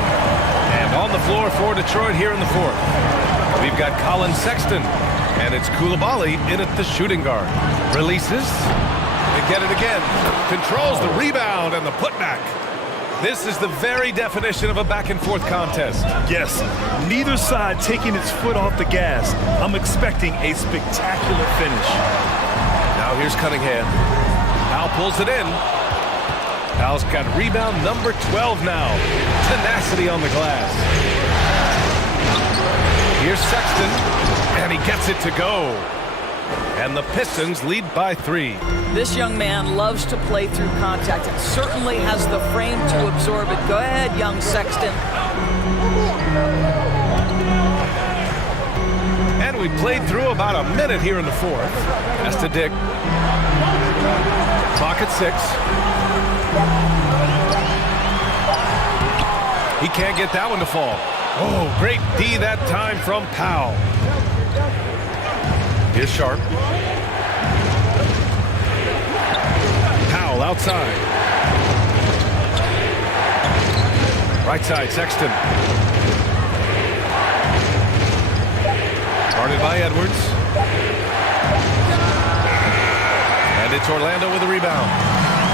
And on the floor for Detroit here in the fourth, we've got Colin Sexton, and it's Coulibaly in at the shooting guard. Releases, they get it again, controls the rebound and the putback. This is the very definition of a back-and-forth contest. Yes, neither side taking its foot off the gas. I'm expecting a spectacular finish. Now here's Cunningham. Powell pulls it in. Powell's got rebound number 12 now. Tenacity on the glass. Here's Sexton, and he gets it to go. And the Pistons lead by 3. This young man loves to play through contact and certainly has the frame to absorb it. Go ahead, young Sexton. And we played through about a minute here in the fourth. Pass to Dick. Clock at 6. He can't get that one to fall. Oh, great D that time from Powell. Here's Sharp. Powell outside. Right side, Sexton. Guarded by Edwards. And it's Orlando with a rebound.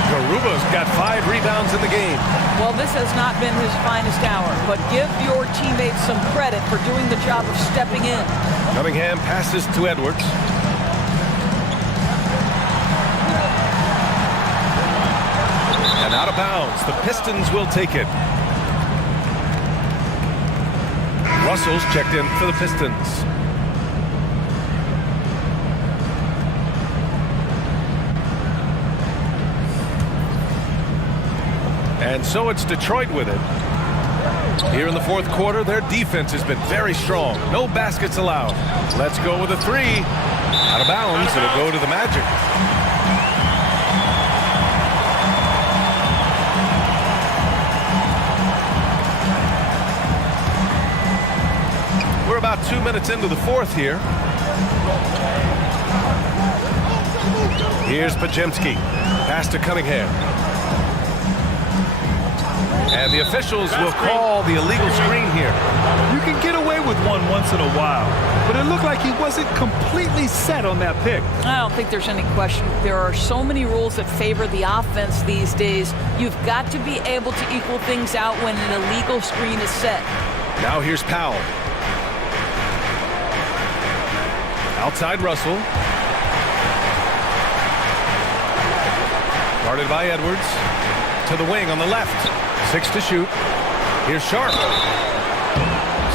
Garuba's got 5 rebounds in the game. Well, this has not been his finest hour, but give your teammates some credit for doing the job of stepping in. Cunningham passes to Edwards. And out of bounds. The Pistons will take it. Russell's checked in for the Pistons. And so it's Detroit with it. Here in the fourth quarter, their defense has been very strong. No baskets allowed. Let's go with a 3. Out of bounds, it'll go to the Magic. We're about 2 minutes into the fourth here. Here's Pajemski. Pass to Cunningham. And the officials will call the illegal screen here. You can get away with one once in a while, but it looked like he wasn't completely set on that pick. I don't think there's any question. There are so many rules that favor the offense these days. You've got to be able to equal things out when an illegal screen is set. Now here's Powell. Outside Russell. Guarded by Edwards. To the wing on the left. 6 to shoot. Here's Sharp.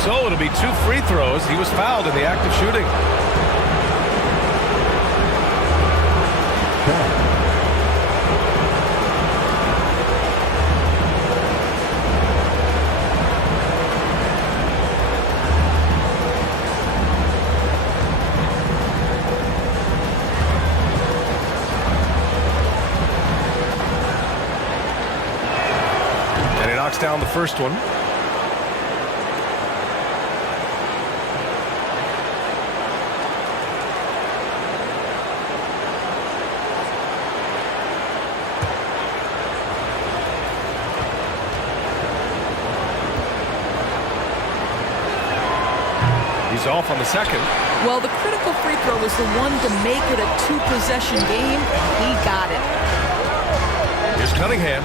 So it'll be 2 free throws. He was fouled in the act of shooting. Down the first one. He's off on the second. Well, the critical free throw was the one to make it a two-possession game, and he got it. Here's Cunningham.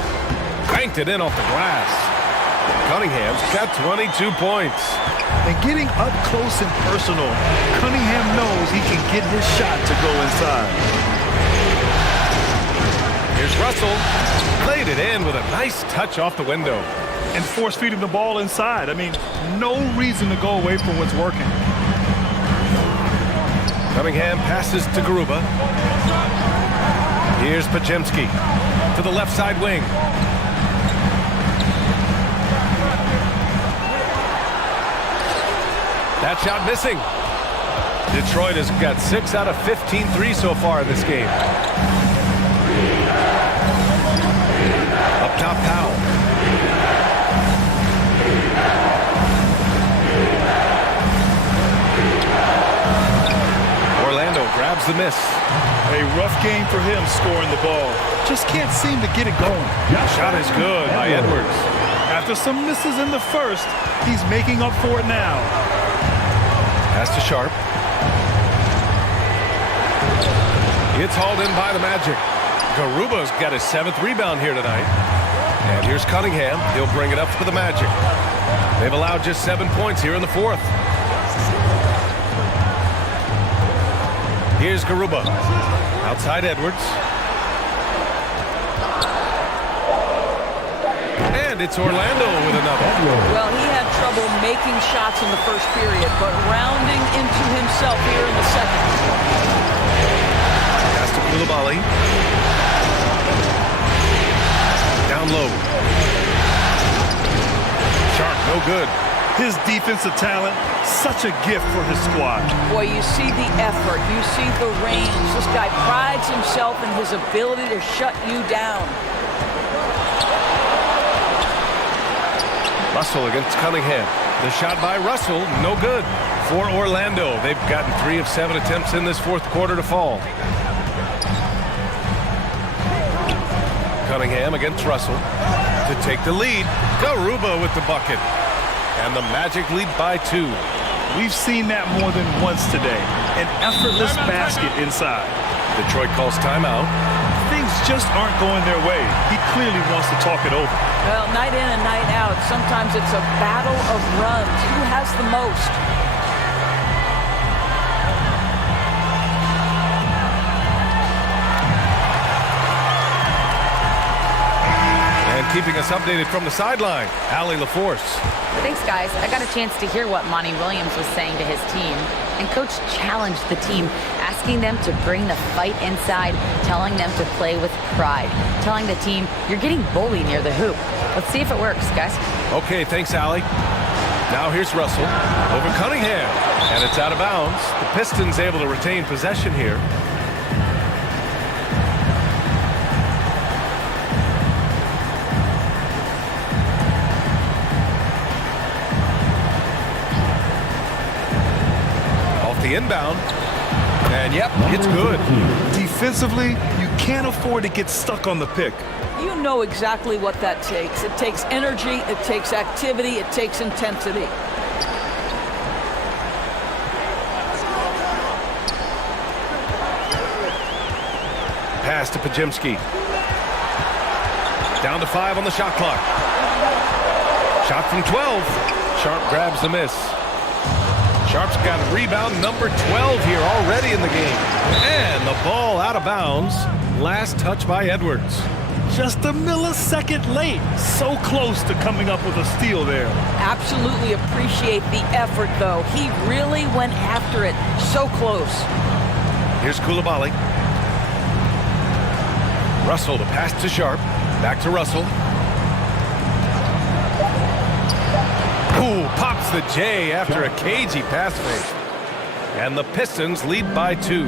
Banked it in off the glass. Cunningham's got 22 points. And getting up close and personal, Cunningham knows he can get his shot to go inside. Here's Russell. Laid it in with a nice touch off the window. And force-feed him the ball inside. I mean, no reason to go away from what's working. Cunningham passes to Garuba. Here's Pajemski to the left side wing. That shot missing. Detroit has got 6 out of 15 threes so far in this game. Up top, Powell. Orlando grabs the miss. A rough game for him scoring the ball. Just can't seem to get it going. Shot is good by Edwards. After some misses in the first, he's making up for it now. Pass to Sharp. It's hauled in by the Magic. Garuba's got his 7th rebound here tonight. And here's Cunningham. He'll bring it up for the Magic. They've allowed just 7 points here in the 4th. Here's Garuba. Outside Edwards. And it's Orlando with another. Well, he had trouble making shots in the first period, but rounding into himself here in the second. Pass to Koulibaly. Down low. Sharp, no good. His defensive talent, such a gift for his squad. Boy, you see the effort, you see the range. This guy prides himself in his ability to shut you down. Russell against Cunningham. The shot by Russell, no good. For Orlando, they've gotten 3 of 7 attempts in this 4th quarter to fall. Cunningham against Russell to take the lead. Garuba with the bucket. And the Magic lead by 2. We've seen that more than once today. An effortless basket inside. Detroit calls timeout. Things just aren't going their way. He clearly wants to talk it over. Well, night in and night out, sometimes it's a battle of runs. Who has the most? And keeping us updated from the sideline, Allie LaForce. Thanks, guys. I got a chance to hear what Monty Williams was saying to his team. And Coach challenged the team, asking them to bring the fight inside, telling them to play with pride, telling the team, you're getting bullied near the hoop. Let's see if it works, guys. Okay, thanks, Allie. Now here's Russell over Cunningham. And it's out of bounds. The Pistons able to retain possession here. The inbound, and yep, it's good. Defensively, you can't afford to get stuck on the pick. You know exactly what that takes. It takes energy, it takes activity, it takes intensity. Pass to Pajemski. Down to 5 on the shot clock. Shot from 12. Sharp grabs the miss. Sharp's got rebound number 12 here already in the game. And the ball out of bounds. Last touch by Edwards. Just a millisecond late. So close to coming up with a steal there. Absolutely appreciate the effort, though. He really went after it. So close. Here's Koulibaly. Russell to pass to Sharp. Back to Russell. Ooh, pops the J after a cagey pass fake. And the Pistons lead by 2.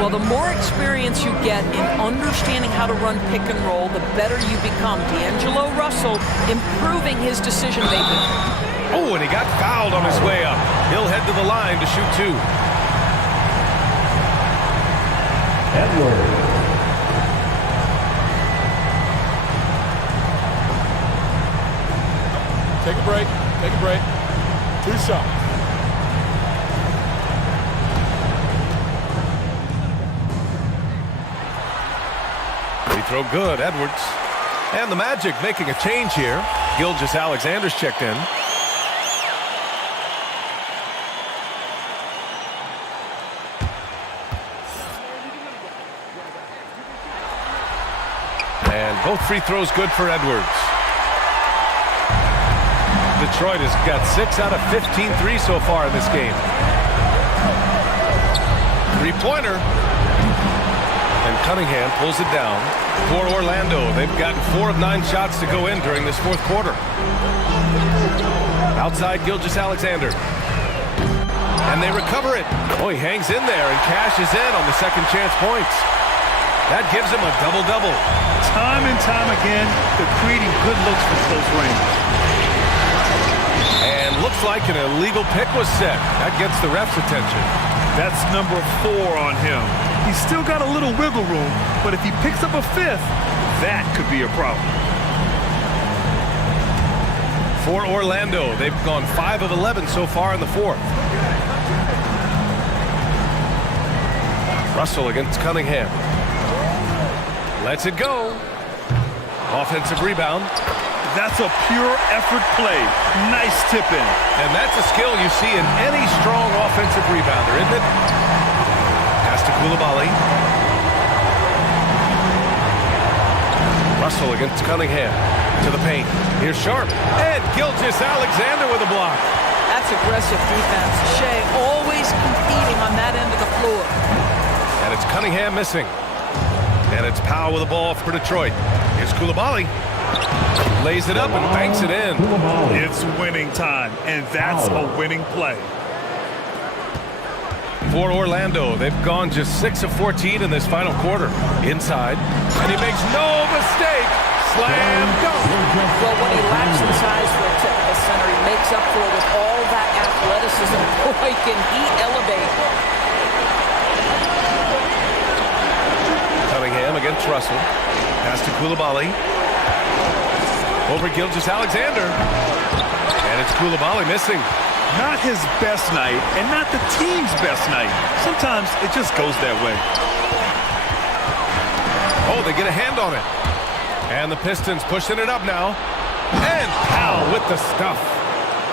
Well, the more experience you get in understanding how to run pick and roll, the better you become. D'Angelo Russell improving his decision-making. Oh, and he got fouled on his way up. He'll head to the line to shoot 2. Edwards. Take a break. Take a break. 2 shots. throw good, Edwards. And the Magic making a change here. Gilgeous-Alexander's checked in. And both free throws good for Edwards. Detroit has got 6 out of 15 threes so far in this game. Three-pointer. And Cunningham pulls it down. For Orlando, they've gotten 4 of 9 shots to go in during this fourth quarter. Outside Gilgeous-Alexander. And they recover it. Oh, he hangs in there and cashes in on the second chance points. That gives him a double-double. Time and time again, they're creating good looks from close range. And looks like an illegal pick was set. That gets the ref's attention. That's number 4 on him. He's still got a little wiggle room, but if he picks up a 5th, that could be a problem. For Orlando, they've gone 5 of 11 so far in the fourth. Russell against Cunningham. Lets it go. Offensive rebound. That's a pure effort play. Nice tip in. And that's a skill you see in any strong offensive rebounder, isn't it? Pass to Coulibaly. Russell against Cunningham. To the paint. Here's Sharp. And Gilgeous-Alexander with a block. That's aggressive defense. Shea always competing on that end of the floor. And it's Cunningham missing. And it's Powell with the ball for Detroit. Here's Coulibaly. Lays it up and banks it in. It's winning time, and that's a winning play. For Orlando, they've gone just 6 of 14 in this final quarter. Inside, and he makes no mistake. Slam dunk. Well, when he lacks the size for a typical center, he makes up for it with all that athleticism. Boy, can he elevate. Cunningham against Russell. Pass to Coulibaly. Over Gilgeous-Alexander. And it's Coulibaly missing. Not his best night, and not the team's best night. Sometimes it just goes that way. Oh, they get a hand on it. And the Pistons pushing it up now. And Powell with the stuff.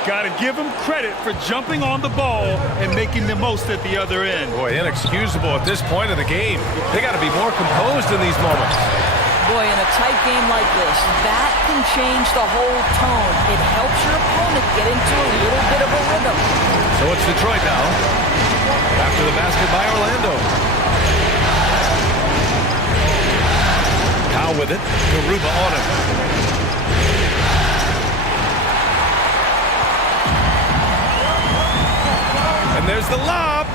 Got to give him credit for jumping on the ball and making the most at the other end. Boy, inexcusable at this point of the game. They got to be more composed in these moments. Boy, in a tight game like this, that can change the whole tone. It helps your opponent get into a little bit of a rhythm. So it's Detroit now. After the basket by Orlando. Powell with it. Garuba on it. And there's the lob.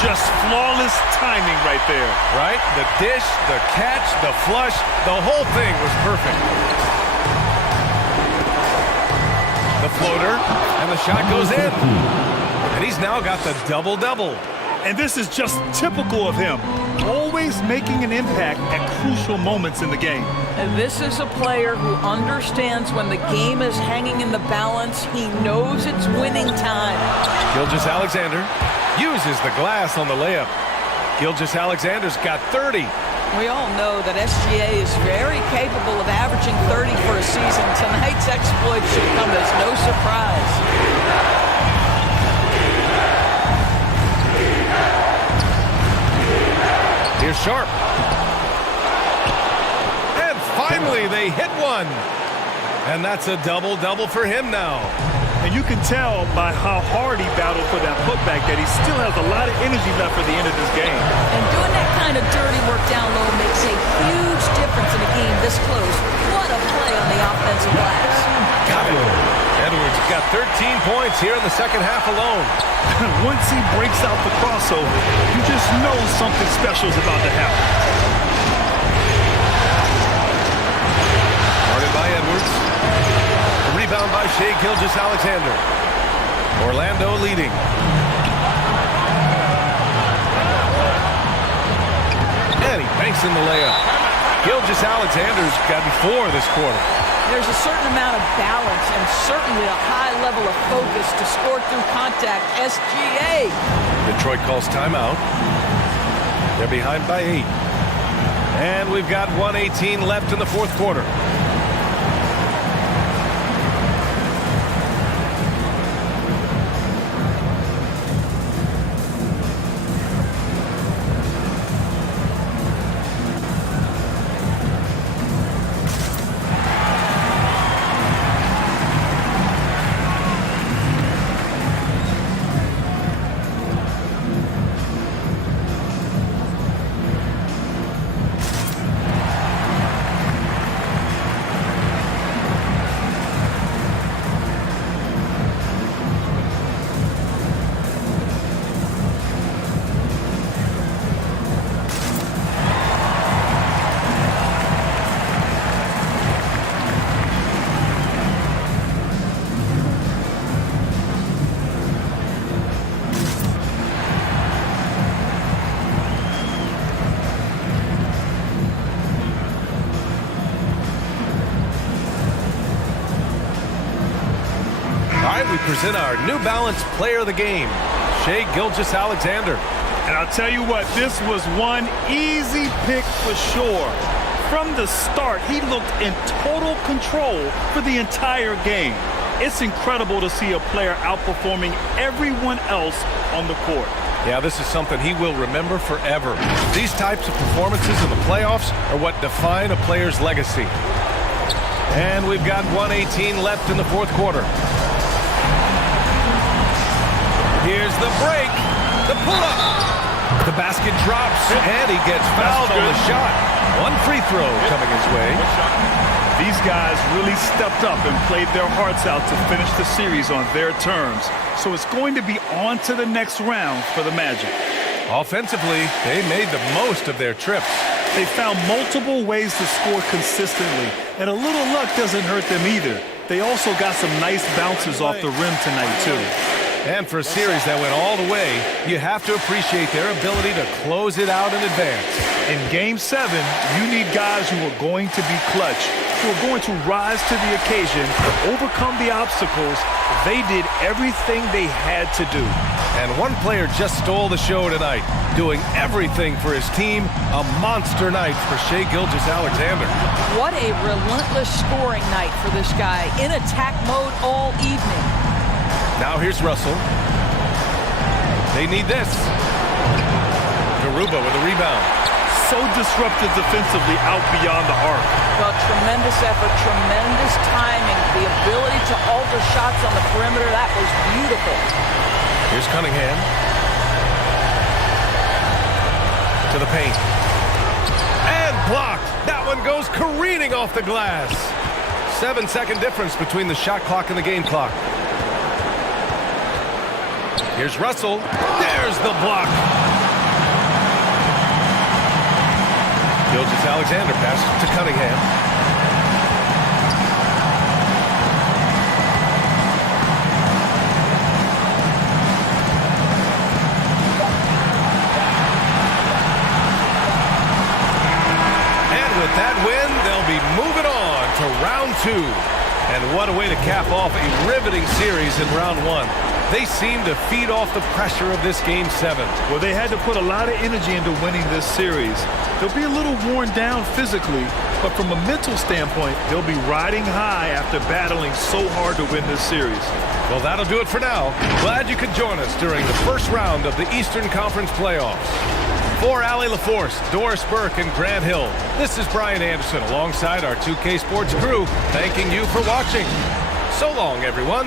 Just flawless timing right there. Right? The dish, the catch, the flush, the whole thing was perfect. The floater, and the shot goes in. And he's now got the double-double. And this is just typical of him. Always making an impact at crucial moments in the game. And this is a player who understands when the game is hanging in the balance. He knows it's winning time. Gilgeous-Alexander uses the glass on the layup. Gilgeous-Alexander's got 30. We all know that SGA is very capable of averaging 30 for a season. Tonight's exploit should come as no surprise. Here's Sharp. And finally they hit one. And that's a double-double for him now. And you can tell by how hard he battled for that putback that he still has a lot of energy left for the end of this game. And doing that kind of dirty work down low makes a huge difference in a game this close. What a play on the offensive glass. Got it. Edwards got 13 points here in the second half alone. Once he breaks out the crossover, you just know something special is about to happen. Guarded by Edwards. A rebound by Shea Gilgeous-Alexander. Orlando leading. And he banks in the layup. Gilgeous-Alexander's gotten 4 this quarter. There's a certain amount of balance and certainly a high level of focus to score through contact. SGA. Detroit calls timeout. They're behind by 8. And we've got 1:18 left in the fourth quarter. We present our New Balance Player of the Game, Shai Gilgeous-Alexander. And I'll tell you what, this was one easy pick for sure. From the start, he looked in total control for the entire game. It's incredible to see a player outperforming everyone else on the court. Yeah, this is something he will remember forever. These types of performances in the playoffs are what define a player's legacy. And we've got 1:18 left in the fourth quarter. Here's the break, the pull-up. The basket drops, and he gets fouled on the shot. One free throw coming his way. These guys really stepped up and played their hearts out to finish the series on their terms. So it's going to be on to the next round for the Magic. Offensively, they made the most of their trips. They found multiple ways to score consistently, and a little luck doesn't hurt them either. They also got some nice bounces off the rim tonight, too. And for a series that went all the way, you have to appreciate their ability to close it out in advance. In Game 7, you need guys who are going to be clutch, who are going to rise to the occasion, overcome the obstacles. They did everything they had to do. And one player just stole the show tonight, doing everything for his team. A monster night for Shai Gilgeous-Alexander. What a relentless scoring night for this guy, in attack mode all evening. Now here's Russell. They need this. Garuba with a rebound. So disruptive defensively out beyond the arc. Well, tremendous effort, tremendous timing, the ability to alter shots on the perimeter. That was beautiful. Here's Cunningham. To the paint. And blocked. That one goes careening off the glass. 7-second difference between the shot clock and the game clock. Here's Russell. There's the block. Gilgeous-Alexander passes to Cunningham. And with that win, they'll be moving on to round 2. And what a way to cap off a riveting series in round 1. They seem to feed off the pressure of this Game 7. Well, they had to put a lot of energy into winning this series. They'll be a little worn down physically, but from a mental standpoint, they'll be riding high after battling so hard to win this series. Well, that'll do it for now. Glad you could join us during the first round of the Eastern Conference playoffs. For Allie LaForce, Doris Burke, and Grant Hill, this is Brian Anderson alongside our 2K Sports crew, thanking you for watching. So long, everyone.